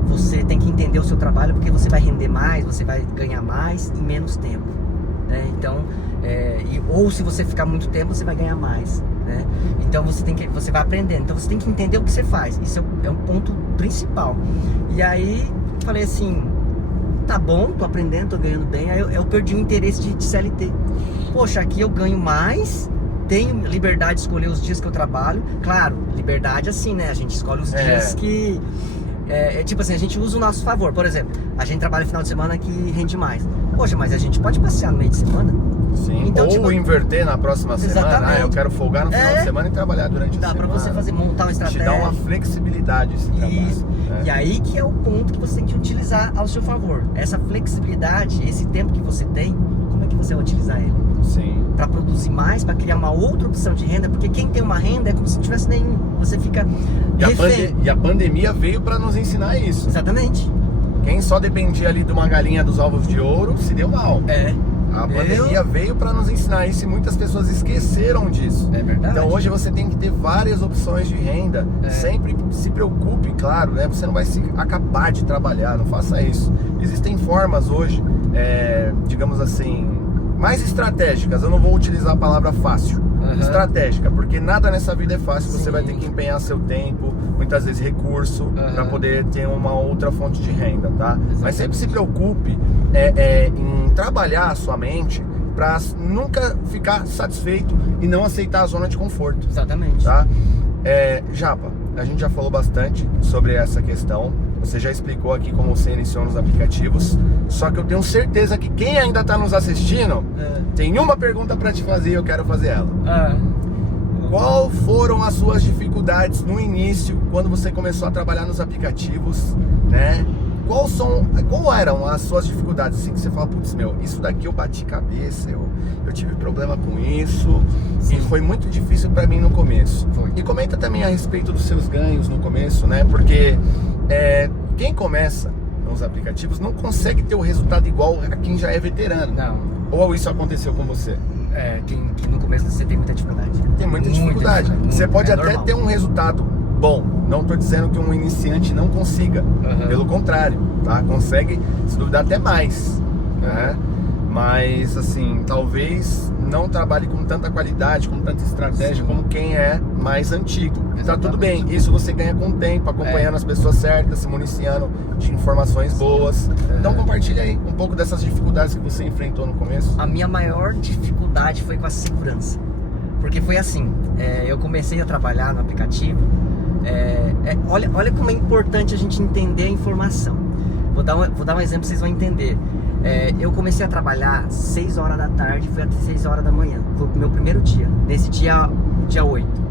Você tem que entender o seu trabalho, porque você vai render mais, você vai ganhar mais em menos tempo, né? Então, ou se você ficar muito tempo, você vai ganhar mais, né? Então você vai aprendendo. Então você tem que entender o que você faz. Isso é um ponto principal. E aí falei assim, tá bom, tô aprendendo, tô ganhando bem. Aí eu perdi o interesse de CLT. Poxa, aqui eu ganho mais, tenho liberdade de escolher os dias que eu trabalho. Claro, liberdade assim, né? A gente escolhe os dias que... tipo assim, a gente usa o nosso favor. Por exemplo, a gente trabalha no final de semana que rende mais. Poxa, mas a gente pode passear no meio de semana? Sim, então, ou inverter na próxima semana. Eu quero folgar no final de semana e trabalhar durante a semana. Dá pra você montar uma estratégia. Te dá uma flexibilidade esse trabalho. Isso. E aí que é o ponto que você tem que utilizar ao seu favor. Essa flexibilidade, esse tempo que você tem, como é que você vai utilizar ele? Sim. Pra produzir mais, pra criar uma outra opção de renda, porque quem tem uma renda é como se não tivesse nenhum. Você fica refém. E a pandemia veio pra nos ensinar isso. Exatamente. Quem só dependia ali de uma galinha dos ovos de ouro se deu mal. A pandemia veio para nos ensinar isso e muitas pessoas esqueceram disso. É verdade. Então hoje você tem que ter várias opções de renda. Sempre se preocupe, claro, né? Você não vai se acabar de trabalhar, não faça isso. Existem formas hoje, digamos assim, mais estratégicas. Eu não vou utilizar a palavra fácil. Estratégica, porque nada nessa vida é fácil. Você vai ter que empenhar seu tempo, muitas vezes recurso, para poder ter uma outra fonte de renda, tá? Exatamente. Mas sempre se preocupe em trabalhar a sua mente para nunca ficar satisfeito e não aceitar a zona de conforto. Exatamente. Tá? Japa, a gente já falou bastante sobre essa questão. Você já explicou aqui como você iniciou nos aplicativos. Só que eu tenho certeza que quem ainda está nos assistindo tem uma pergunta para te fazer e eu quero fazer ela. Qual foram as suas dificuldades no início, quando você começou a trabalhar nos aplicativos, né? Qual eram as suas dificuldades? Assim que você fala, putz, isso daqui eu bati cabeça, eu tive problema com isso. Sim. E foi muito difícil para mim no começo. E comenta também a respeito dos seus ganhos no começo, né? Porque quem começa nos aplicativos não consegue ter o resultado igual a quem já é veterano. Não. Ou isso aconteceu com você? Quem no começo você tem muita dificuldade. Tem muita dificuldade. Você pode até ter um resultado bom. Não estou dizendo que um iniciante não consiga. Pelo contrário, tá? Consegue, se duvidar, até mais. Né? Mas, assim, talvez não trabalhe com tanta qualidade, com tanta estratégia como quem é mais antigo. Tá tudo bem, isso você ganha com o tempo, acompanhando as pessoas certas, se municiando de informações boas. Então compartilha aí um pouco dessas dificuldades que você enfrentou no começo. A minha maior dificuldade foi com a segurança. Porque foi assim, eu comecei a trabalhar no aplicativo, olha como é importante a gente entender a informação. Vou dar um exemplo, vocês vão entender. Eu comecei a trabalhar 6 horas da tarde, foi até 6 horas da manhã. Foi o meu primeiro dia. Nesse dia 8.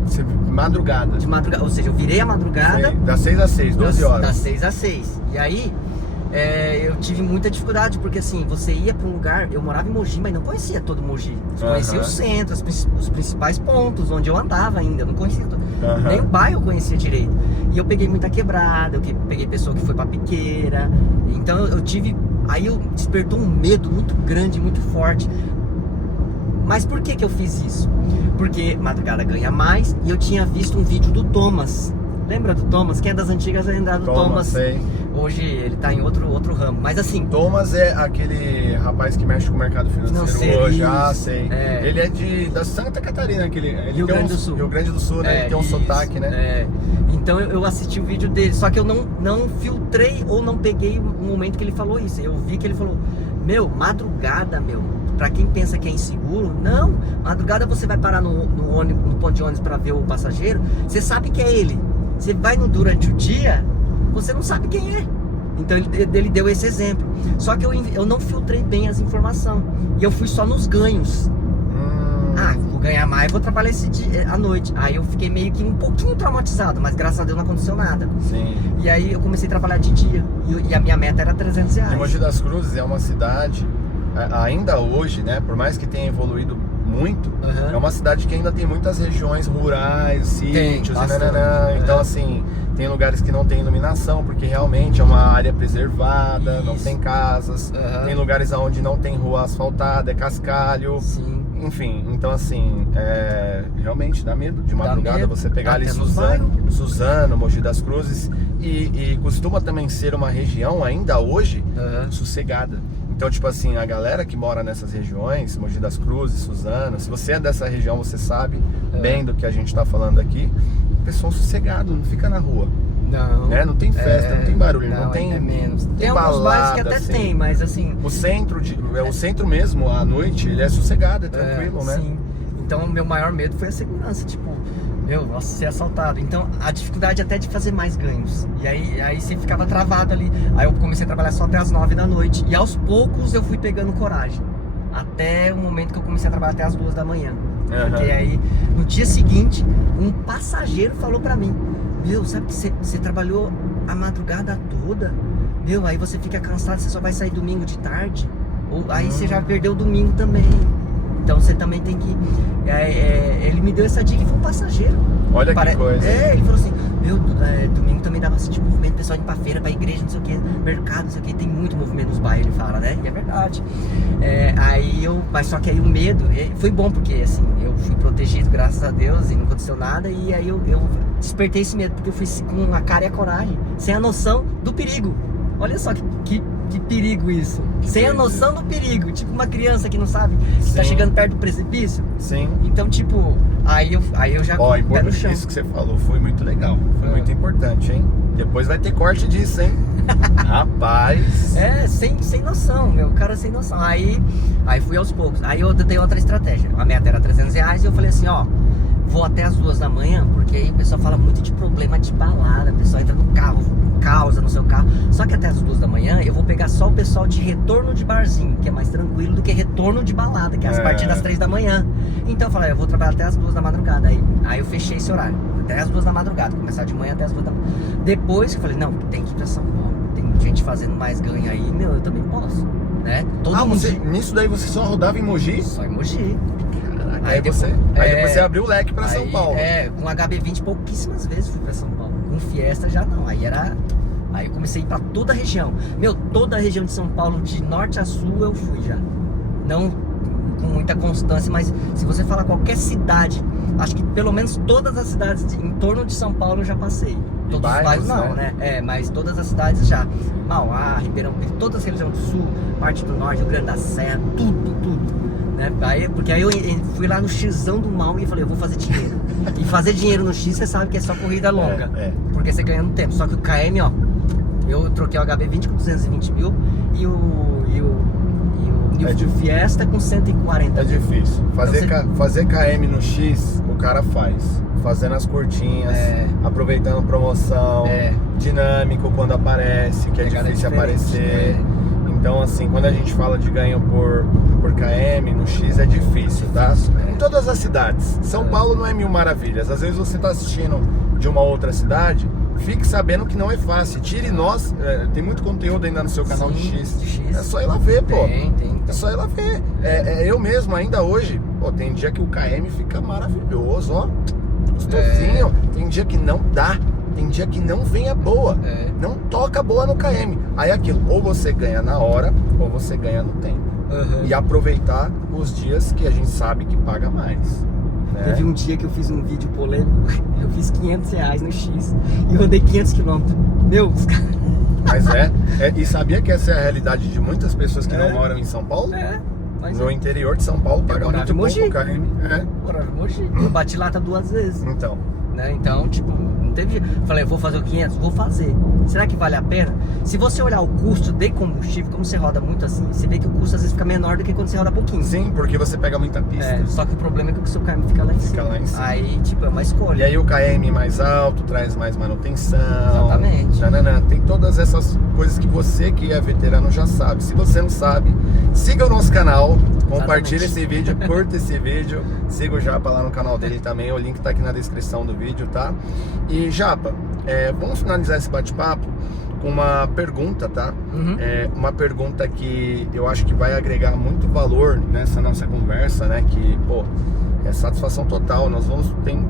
Madrugada. De madrugada, ou seja, eu virei a madrugada. Das 6 às 6, 12 horas. Das 6 às 6. E aí, eu tive muita dificuldade, porque assim, você ia para um lugar, eu morava em Mogi, mas não conhecia todo Mogi. Eu conhecia o centro, os principais pontos onde eu andava ainda, eu não conhecia nem o bairro eu conhecia direito. E eu peguei muita quebrada, eu peguei pessoa que foi pra piqueira. Então eu tive, aí eu despertou um medo muito grande, muito forte. Mas por que eu fiz isso? Porque madrugada ganha mais e eu tinha visto um vídeo do Thomas. Lembra do Thomas? Quem é das antigas vai lembrar do Thomas. Sei. Hoje ele tá em outro ramo, mas assim... Thomas é aquele rapaz que mexe com o mercado financeiro hoje, sei. Ele é da Santa Catarina, ele Rio Grande do Sul. Rio Grande do Sul, né? Ele tem um sotaque, né? Então eu assisti o vídeo dele, só que eu não filtrei ou não peguei o momento que ele falou isso. Eu vi que ele falou, madrugada, pra quem pensa que é inseguro, não. Madrugada você vai parar no ponto de ônibus pra ver o passageiro, você sabe que é ele. Você vai durante o dia, você não sabe quem é. Então ele deu esse exemplo. Só que eu não filtrei bem as informações. E eu fui só nos ganhos. Vou ganhar mais, vou trabalhar esse dia à noite. Aí eu fiquei meio que um pouquinho traumatizado, mas graças a Deus não aconteceu nada. Sim. E aí eu comecei a trabalhar de dia. E a minha meta era R$300. E Mogi das Cruzes é uma cidade, ainda hoje, né? Por mais que tenha evoluído muito, é uma cidade que ainda tem muitas regiões rurais, sítios, então assim, tem lugares que não tem iluminação, porque realmente é uma área preservada, não tem casas, tem lugares onde não tem rua asfaltada, é cascalho. Sim. Enfim, então assim, realmente dá medo de madrugada você pegar ali Suzano, Mogi das Cruzes, e costuma também ser uma região ainda hoje sossegada. Então, tipo assim, a galera que mora nessas regiões, Mogi das Cruzes, Suzano, se você é dessa região, você sabe bem do que a gente tá falando aqui. Pessoal sossegado, não fica na rua. Não. Né? Não tem festa, não tem barulho, não tem. É menos. Tem balada, alguns bairros que até assim. tem, mas assim. O centro mesmo, à noite, ele é sossegado, é tranquilo, né? Sim. Então, o meu maior medo foi a segurança, tipo, ser assaltado. Então, a dificuldade até de fazer mais ganhos. E aí você ficava travado ali. Aí eu comecei a trabalhar só até as 9 da noite. E aos poucos eu fui pegando coragem. Até o momento que eu comecei a trabalhar até as 2 da manhã. Porque aí, no dia seguinte, um passageiro falou pra mim: sabe que você trabalhou a madrugada toda? Aí você fica cansado, você só vai sair domingo de tarde. Ou aí você já perdeu o domingo também. Então você também tem que... ele me deu essa dica e foi um passageiro. Olha que coisa. Ele falou assim, domingo também dá bastante movimento, pessoal indo pra feira, pra igreja, não sei o que, mercado, não sei o que, tem muito movimento nos bairros, ele fala, né? E é verdade. Mas só que aí o medo, foi bom porque assim, eu fui protegido, graças a Deus, e não aconteceu nada, e aí eu despertei esse medo, porque eu fui com a cara e a coragem, sem a noção do perigo. Olha só que perigo isso. Sem a noção do perigo. Tipo uma criança que não sabe que tá chegando perto do precipício. Sim. Então, tipo, aí eu já Ó, pé no chão. Isso que você falou foi muito legal. Foi muito importante, hein? Depois vai ter corte disso, hein? Rapaz. Sem noção, meu. Cara sem noção. Aí fui aos poucos. Aí eu dei outra estratégia. A meta era R$300 e eu falei assim, ó, vou até as 2 da manhã, porque aí o pessoal fala muito de problema de balada. O pessoal entra no carro, causa no seu carro. Só que até as 2 da manhã eu vou pegar só o pessoal de retorno de barzinho, que é mais tranquilo do que retorno de balada, que é a partir das 3 da manhã. Então eu falei, eu vou trabalhar até as 2 da madrugada. Aí eu fechei esse horário, até as 2 da madrugada, começar de manhã até as 2 da madrugada. Depois eu falei, não, tem que ir pra São Paulo, tem gente fazendo mais ganho aí, meu, eu também posso, né? Nisso daí você só rodava em Mogi? Só em Mogi. Caraca, aí depois você abriu o leque pra São Paulo. Com HB20 pouquíssimas vezes fui pra São Paulo. Com Fiesta já não, aí eu comecei a ir pra toda a região. Meu, toda a região de São Paulo, de norte a sul, eu fui já. Não com muita constância, mas se você falar qualquer cidade, acho que pelo menos todas as cidades em torno de São Paulo eu já passei. Todos os bairros não, né? Mas todas as cidades já. Mauá, Ribeirão Preto, toda a região do sul, parte do norte, Rio Grande da Serra, tudo. Né? Porque aí eu fui lá no Xzão do mal e falei, eu vou fazer dinheiro. E fazer dinheiro no X, você sabe que é só corrida longa. Porque você ganha no tempo. Só que o KM, ó, eu troquei o HB20 com 220 mil e o Fiesta com 140 mil. É difícil. Fazer KM no X, o cara faz. Fazendo as curtinhas, aproveitando promoção, dinâmico quando aparece, que é difícil aparecer. Então, assim, quando a gente fala de ganho por KM, no X é difícil, tá? Em todas as cidades. São Paulo não é mil maravilhas. Às vezes você tá assistindo de uma outra cidade, fique sabendo que não é fácil. Tire nós, tem muito conteúdo ainda no seu canal de X. É só ir lá ver, pô. Tem. É só ir lá ver. Eu mesmo, ainda hoje, pô, tem dia que o KM fica maravilhoso, ó. Gostosinho. Tem dia que não dá. Tem dia que não vem a boa, não toca boa no KM. Aí aquilo, ou você ganha na hora, ou você ganha no tempo. E aproveitar os dias que a gente sabe que paga mais. Né? Teve um dia que eu fiz um vídeo polêmico, eu fiz R$500 no X e rodei 500 km. Meu, os caras... Mas e sabia que essa é a realidade de muitas pessoas que não moram em São Paulo? No interior de São Paulo paga muito pouco o KM. Morava em Mogi. Eu bati lata 2 vezes. Então. Né? Então, tipo, não teve... Falei, eu vou fazer o 500? Vou fazer. Será que vale a pena? Se você olhar o custo de combustível, como você roda muito assim, você vê que o custo às vezes fica menor do que quando você roda pouquinho. Sim, porque você pega muita pista. Só que o problema é que o seu KM fica lá em cima. Aí, tipo, é uma escolha. E aí o KM mais alto traz mais manutenção. Exatamente. Tem todas essas coisas que você que é veterano já sabe. Se você não sabe, siga o nosso canal, compartilhe esse vídeo, curta esse vídeo, siga o Japa lá no canal dele também, o link tá aqui na descrição do vídeo, tá? E Japa, vamos finalizar esse bate-papo com uma pergunta, tá? Uma pergunta que eu acho que vai agregar muito valor nessa nossa conversa, né? Que, pô, é satisfação total. Nós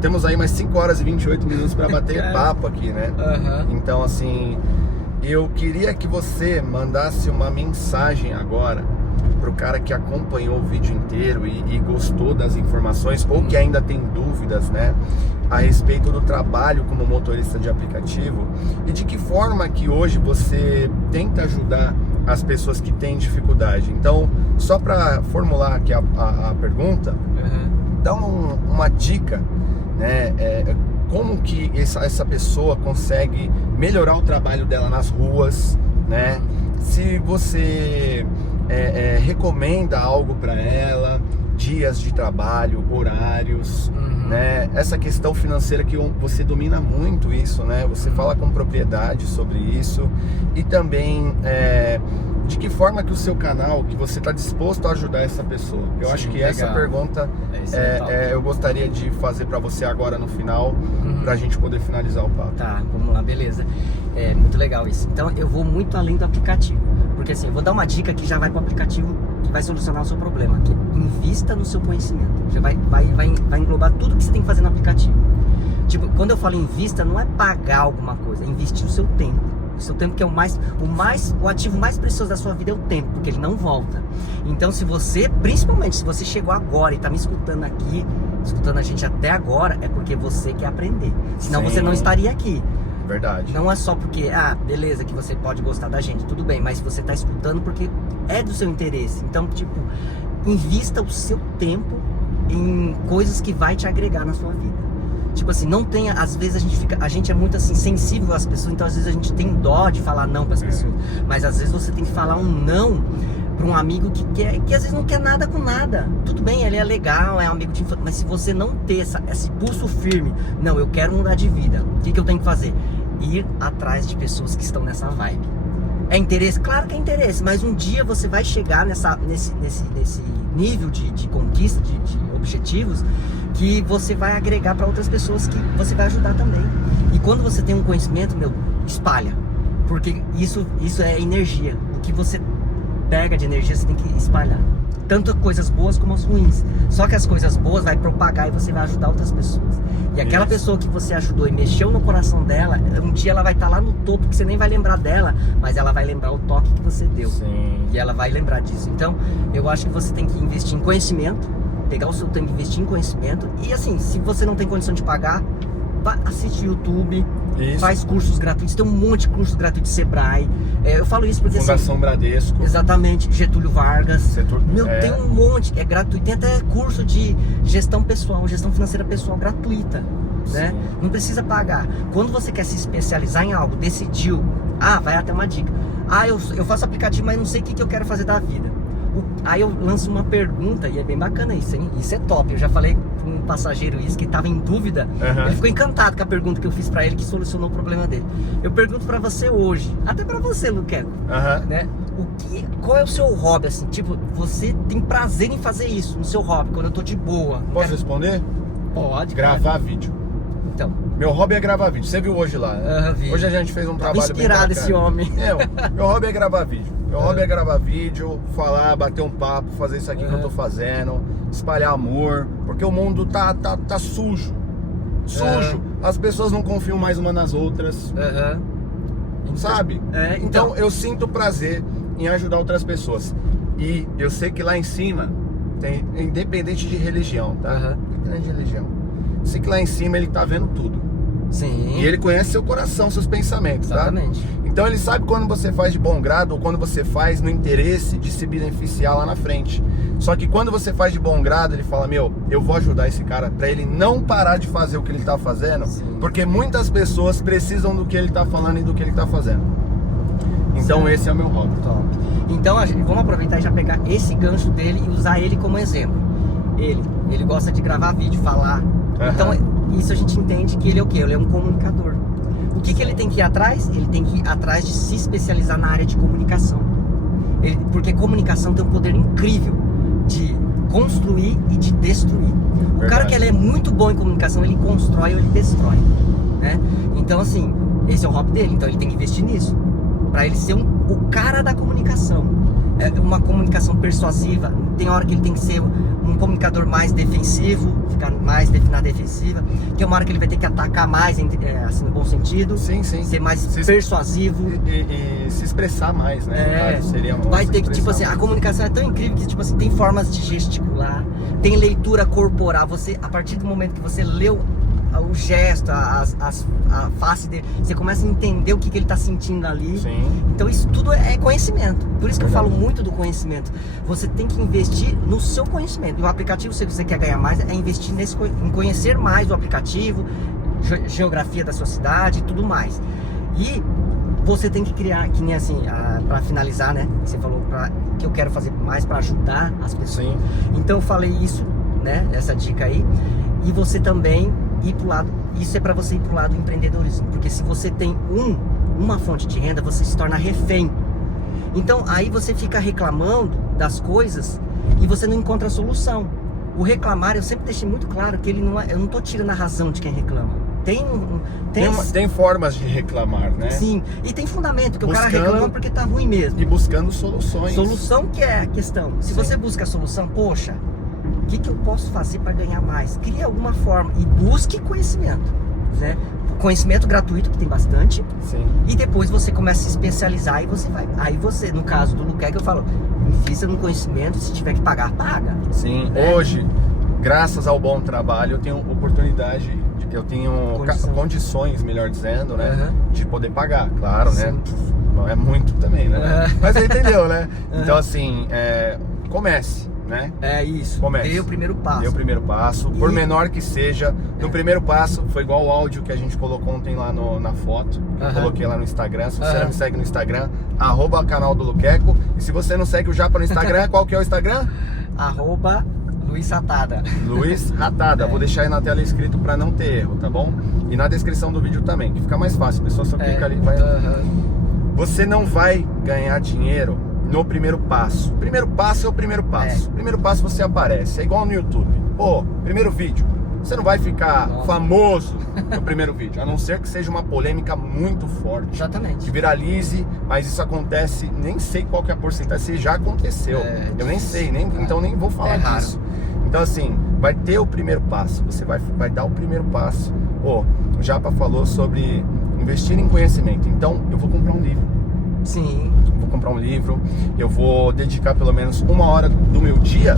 temos aí mais 5 horas e 28 minutos para bater papo aqui, né? Então, assim, eu queria que você mandasse uma mensagem agora pro cara que acompanhou o vídeo inteiro e gostou das informações, ou que ainda tem dúvidas, né, a respeito do trabalho como motorista de aplicativo, e de que forma que hoje você tenta ajudar as pessoas que têm dificuldade. Então, só para formular aqui a pergunta, dá uma dica, né, como que essa pessoa consegue melhorar o trabalho dela nas ruas, né? Se você recomenda algo para ela, dias de trabalho, horários, né? Essa questão financeira que você domina muito isso, né? Você fala com propriedade sobre isso, e também de que forma que o seu canal, que você está disposto a ajudar essa pessoa. Eu acho que essa pergunta eu gostaria de fazer para você agora no final, para a gente poder finalizar o papo. Tá, vamos lá, beleza. É muito legal isso. Então eu vou muito além do aplicativo, porque assim, eu vou dar uma dica que já vai para o aplicativo, que vai solucionar o seu problema, que invista no seu conhecimento. Já vai englobar tudo que você tem que fazer no aplicativo. Tipo, quando eu falo invista, não é pagar alguma coisa, é investir o seu tempo. O seu tempo que é o ativo mais precioso da sua vida é o tempo, porque ele não volta. Então se você, principalmente se você chegou agora e tá me escutando aqui, escutando a gente até agora, é porque você quer aprender. Senão você não estaria aqui. Verdade. Não é só porque, beleza, que você pode gostar da gente, tudo bem, mas você tá escutando porque é do seu interesse. Então, tipo, invista o seu tempo em coisas que vai te agregar na sua vida. Tipo assim, não tenha, às vezes a gente é muito assim sensível às pessoas, então às vezes a gente tem dó de falar não para as pessoas, mas às vezes você tem que falar um não para um amigo que às vezes não quer nada com nada. Tudo bem, ele é legal, é um amigo de infância, mas se você não ter esse pulso firme, não, eu quero mudar de vida, o que eu tenho que fazer? Ir atrás de pessoas que estão nessa vibe. É interesse? Claro que é interesse, mas um dia você vai chegar nesse nível de conquista, de objetivos, que você vai agregar para outras pessoas que você vai ajudar também. E quando você tem um conhecimento, espalha. Porque isso é energia. O que você pega de energia, você tem que espalhar. Tanto coisas boas como as ruins. Só que as coisas boas vai propagar e você vai ajudar outras pessoas. E aquela pessoa que você ajudou e mexeu no coração dela, um dia ela vai estar lá no topo, que você nem vai lembrar dela, mas ela vai lembrar o toque que você deu. Sim. E ela vai lembrar disso. Então, eu acho que você tem que investir em conhecimento, pegar o seu tempo e investir em conhecimento. E assim, se você não tem condição de pagar, assiste YouTube, faz cursos gratuitos. Tem um monte de cursos gratuitos de Sebrae. Eu falo isso porque Fundação assim, Bradesco. Exatamente, Getúlio Vargas. Tem um monte, é gratuito. Tem até curso de gestão pessoal, gestão financeira pessoal gratuita, né? Não precisa pagar. Quando você quer se especializar em algo, decidiu, vai até uma dica. Eu faço aplicativo, mas não sei o que eu quero fazer da vida. Aí eu lanço uma pergunta e é bem bacana isso, hein? Isso é top. Eu já falei com um passageiro isso que estava em dúvida. Ele ficou encantado com a pergunta que eu fiz pra ele, que solucionou o problema dele. Eu pergunto pra você hoje, até pra você, Luqueco, né? Qual é o seu hobby, assim? Tipo, você tem prazer em fazer isso no seu hobby, quando eu tô de boa. Posso responder? Pode. Gravar vídeo. Então. Meu hobby é gravar vídeo. Você viu hoje lá, né? Hoje a gente fez um trabalho inspirado esse homem. Meu hobby é gravar vídeo. Meu hobby é gravar vídeo, falar, bater um papo, fazer isso aqui que eu tô fazendo, espalhar amor, porque o mundo tá sujo. Sujo. As pessoas não confiam mais umas nas outras. Sabe? Então eu sinto prazer em ajudar outras pessoas. E eu sei que lá em cima tem, independente de religião, tá? Independente de religião. Eu sei que lá em cima ele tá vendo tudo. Sim. E ele conhece seu coração, seus pensamentos, exatamente. Tá? Então ele sabe quando você faz de bom grado ou quando você faz no interesse de se beneficiar lá na frente. Só que quando você faz de bom grado, ele fala, eu vou ajudar esse cara pra ele não parar de fazer o que ele tá fazendo. Sim. Porque muitas pessoas precisam do que ele tá falando e do que ele tá fazendo. Então esse é o meu hobby. Top. Então vamos aproveitar e já pegar esse gancho dele e usar ele como exemplo. Ele gosta de gravar vídeo, falar. Então isso a gente entende que ele é o quê? Ele é um comunicador. O que ele tem que ir atrás? Ele tem que ir atrás de se especializar na área de comunicação. Porque comunicação tem um poder incrível de construir e de destruir. O cara que ele é muito bom em comunicação, ele constrói ou ele destrói, né? Então assim, esse é o hobby dele, então ele tem que investir nisso para ele ser o cara da comunicação. Uma comunicação persuasiva. Tem hora que ele tem que ser um comunicador mais defensivo, ficar mais na defensiva. Tem uma hora que ele vai ter que atacar mais, assim, no bom sentido. Sim. Ser mais persuasivo. E se expressar mais, né? Vai ter que, tipo assim, a comunicação é tão incrível que, tipo assim, tem formas de gesticular, tem leitura corporal. Você, a partir do momento que você leu o gesto, a face dele, você começa a entender o que ele está sentindo ali. Sim. Então isso tudo é conhecimento. Por isso que eu falo muito do conhecimento. Você tem que investir no seu conhecimento. E o aplicativo, se você quer ganhar mais, é investir em conhecer mais o aplicativo, geografia da sua cidade e tudo mais. E você tem que criar, que nem assim, para finalizar, né? Você falou que eu quero fazer mais para ajudar as pessoas. Sim. Então eu falei isso, né? Essa dica aí. E você também ir pro lado, isso é para você ir pro lado do empreendedorismo, porque se você tem uma fonte de renda, você se torna refém. Então aí você fica reclamando das coisas e você não encontra solução. O reclamar, eu sempre deixei muito claro que ele não é, eu não tô tirando a razão de quem reclama. Tem formas de reclamar, né? Sim, e tem fundamento, que o cara reclama porque tá ruim mesmo. E buscando soluções. Solução que é a questão. Se você busca a solução, poxa, o que eu posso fazer para ganhar mais? Crie alguma forma e busque conhecimento. né? Conhecimento gratuito, que tem bastante. Sim. E depois você começa a se especializar e você vai. Aí você, no caso do Luquec, eu falo, invista no conhecimento, se tiver que pagar, paga. Sim, né? Hoje, graças ao bom trabalho, eu tenho oportunidade, eu tenho condições, melhor dizendo, né? De poder pagar, claro, né? Não é muito também, né? Mas você entendeu, né? Então, assim, comece, né? É isso. Comece. Dê o primeiro passo. Dê o primeiro passo, por menor que seja. No primeiro passo, foi igual o áudio que a gente colocou ontem lá na foto. Eu coloquei lá no Instagram. Se você não me segue no Instagram, @canal do Luqueco. E se você não segue o Japa no Instagram, qual que é o Instagram? @Luiz Ratada. Luiz Ratada. Vou deixar aí na tela escrito pra não ter erro, tá bom? E na descrição do vídeo também, que fica mais fácil. A pessoa só clica ali e vai... Você não vai ganhar dinheiro no primeiro passo. O primeiro passo é o primeiro passo. Primeiro passo você aparece. É igual no YouTube. Pô, primeiro vídeo. Você não vai ficar famoso no primeiro vídeo, a não ser que seja uma polêmica muito forte. Exatamente. Que viralize, mas isso acontece, nem sei qual que é a porcentagem, se já aconteceu. Eu nem sei, então nem vou falar disso. Então assim, vai ter o primeiro passo, você vai dar o primeiro passo. Pô, o Japa falou sobre investir em conhecimento, então eu vou comprar um livro. Sim. Vou comprar um livro, eu vou dedicar pelo menos 1 hora do meu dia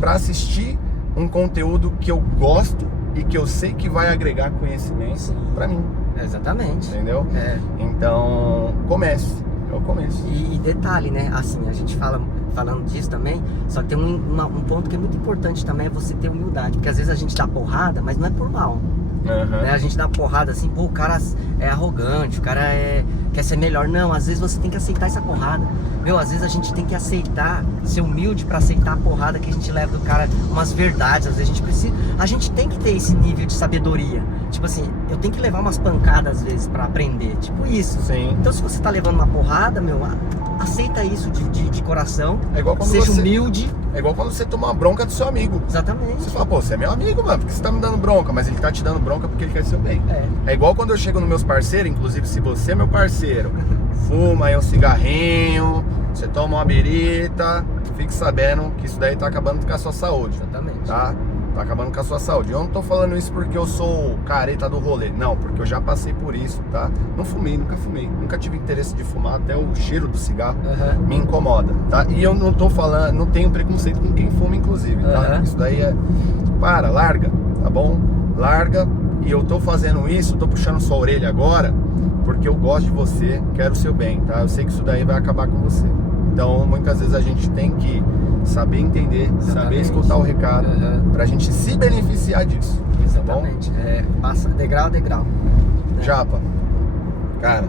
para assistir um conteúdo que eu gosto e que eu sei que vai agregar conhecimento para mim. Exatamente. Entendeu? Então, comece. É o começo. E detalhe, né? Assim, a gente falando disso também, só que tem um ponto que é muito importante também, é você ter humildade. Porque às vezes a gente dá porrada, mas não é por mal. Né? A gente dá porrada assim, pô, o cara é arrogante, o cara quer ser melhor. Não, às vezes você tem que aceitar essa porrada. Meu, às vezes a gente tem que aceitar, ser humilde pra aceitar a porrada que a gente leva do cara, umas verdades. Às vezes a gente tem que ter esse nível de sabedoria. Tipo assim, eu tenho que levar umas pancadas às vezes pra aprender, tipo isso. Sim. Então se você tá levando uma porrada, meu, aceita isso de coração. É igual quando seja humilde. É igual quando você toma uma bronca do seu amigo. Exatamente. Você fala, pô, você é meu amigo, mano, porque você tá me dando bronca, mas ele tá te dando bronca porque ele quer seu bem. É igual quando eu chego nos meus parceiros, inclusive se você é meu parceiro, fuma aí um cigarrinho, você toma uma birita, fique sabendo que isso daí tá acabando com a sua saúde. Exatamente. Tá acabando com a sua saúde. Eu não tô falando isso porque eu sou o careta do rolê. Não, porque eu já passei por isso, tá? Não fumei, nunca fumei. Nunca tive interesse de fumar, até o cheiro do cigarro me incomoda, tá? E eu não tô falando, não tenho preconceito com quem fuma, inclusive, tá? Isso daí larga, tá bom? Larga. E eu tô fazendo isso, tô puxando sua orelha agora, porque eu gosto de você, quero o seu bem, tá? Eu sei que isso daí vai acabar com você. Então, muitas vezes a gente tem que saber entender, saber escutar o recado, pra gente se beneficiar disso. Exatamente. Tá bom? Passa degrau a degrau. Japa, cara,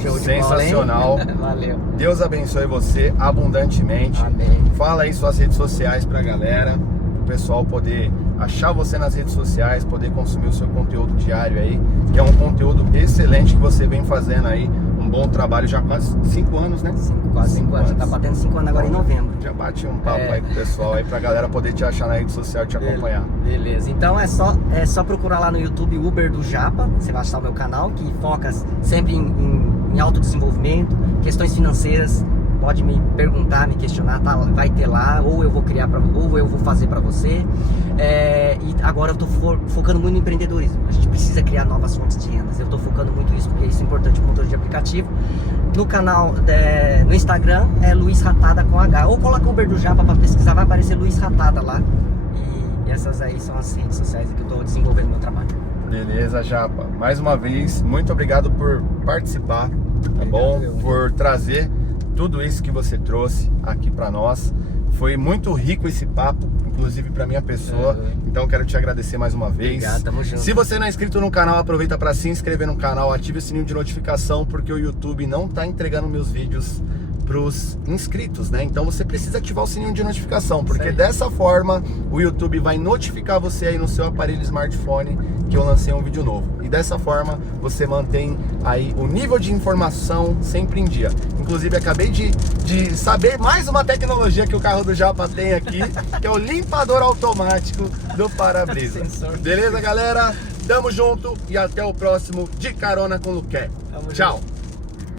show de sensacional. Bola, valeu. Deus abençoe você abundantemente. Amém. Fala aí suas redes sociais pra galera, o pessoal poder achar você nas redes sociais, poder consumir o seu conteúdo diário aí, que é um conteúdo excelente que você vem fazendo aí, um bom trabalho já há quase 5 anos, né? Quase 5 anos, já tá batendo 5 anos agora em novembro. Já bate um papo aí com o pessoal aí pra galera poder te achar na rede social e te acompanhar. Beleza, então é só procurar lá no YouTube Uber do Japa, você vai achar o meu canal, que foca sempre em autodesenvolvimento, questões financeiras. Pode me perguntar, me questionar, tá? Vai ter lá, ou eu vou criar ou eu vou fazer pra você. E agora eu tô focando muito no empreendedorismo. A gente precisa criar novas fontes de rendas. Eu tô focando muito nisso, porque isso é importante para o motor de aplicativo. No canal, no Instagram, é Luiz Ratada com H. Ou coloca Uber do Japa pra pesquisar, vai aparecer Luiz Ratada lá. E essas aí são as redes sociais que eu tô desenvolvendo meu trabalho. Beleza, Japa. Mais uma vez, muito obrigado por participar, tá bom? Por trazer tudo isso que você trouxe aqui pra nós. Foi muito rico esse papo, inclusive pra minha pessoa. Então quero te agradecer mais uma vez. Obrigado, tamo junto. Se você não é inscrito no canal, aproveita pra se inscrever no canal, ative o sininho de notificação, porque o YouTube não tá entregando meus vídeos pros inscritos, né? Então você precisa ativar o sininho de notificação, porque dessa forma o YouTube vai notificar você aí no seu aparelho smartphone que eu lancei um vídeo novo. E dessa forma você mantém aí o nível de informação sempre em dia. Inclusive acabei de saber mais uma tecnologia que o carro do Japa tem aqui, que é o limpador automático do para-brisa. Beleza, galera? Tamo junto e até o próximo De Carona com o Luqueco. Tchau!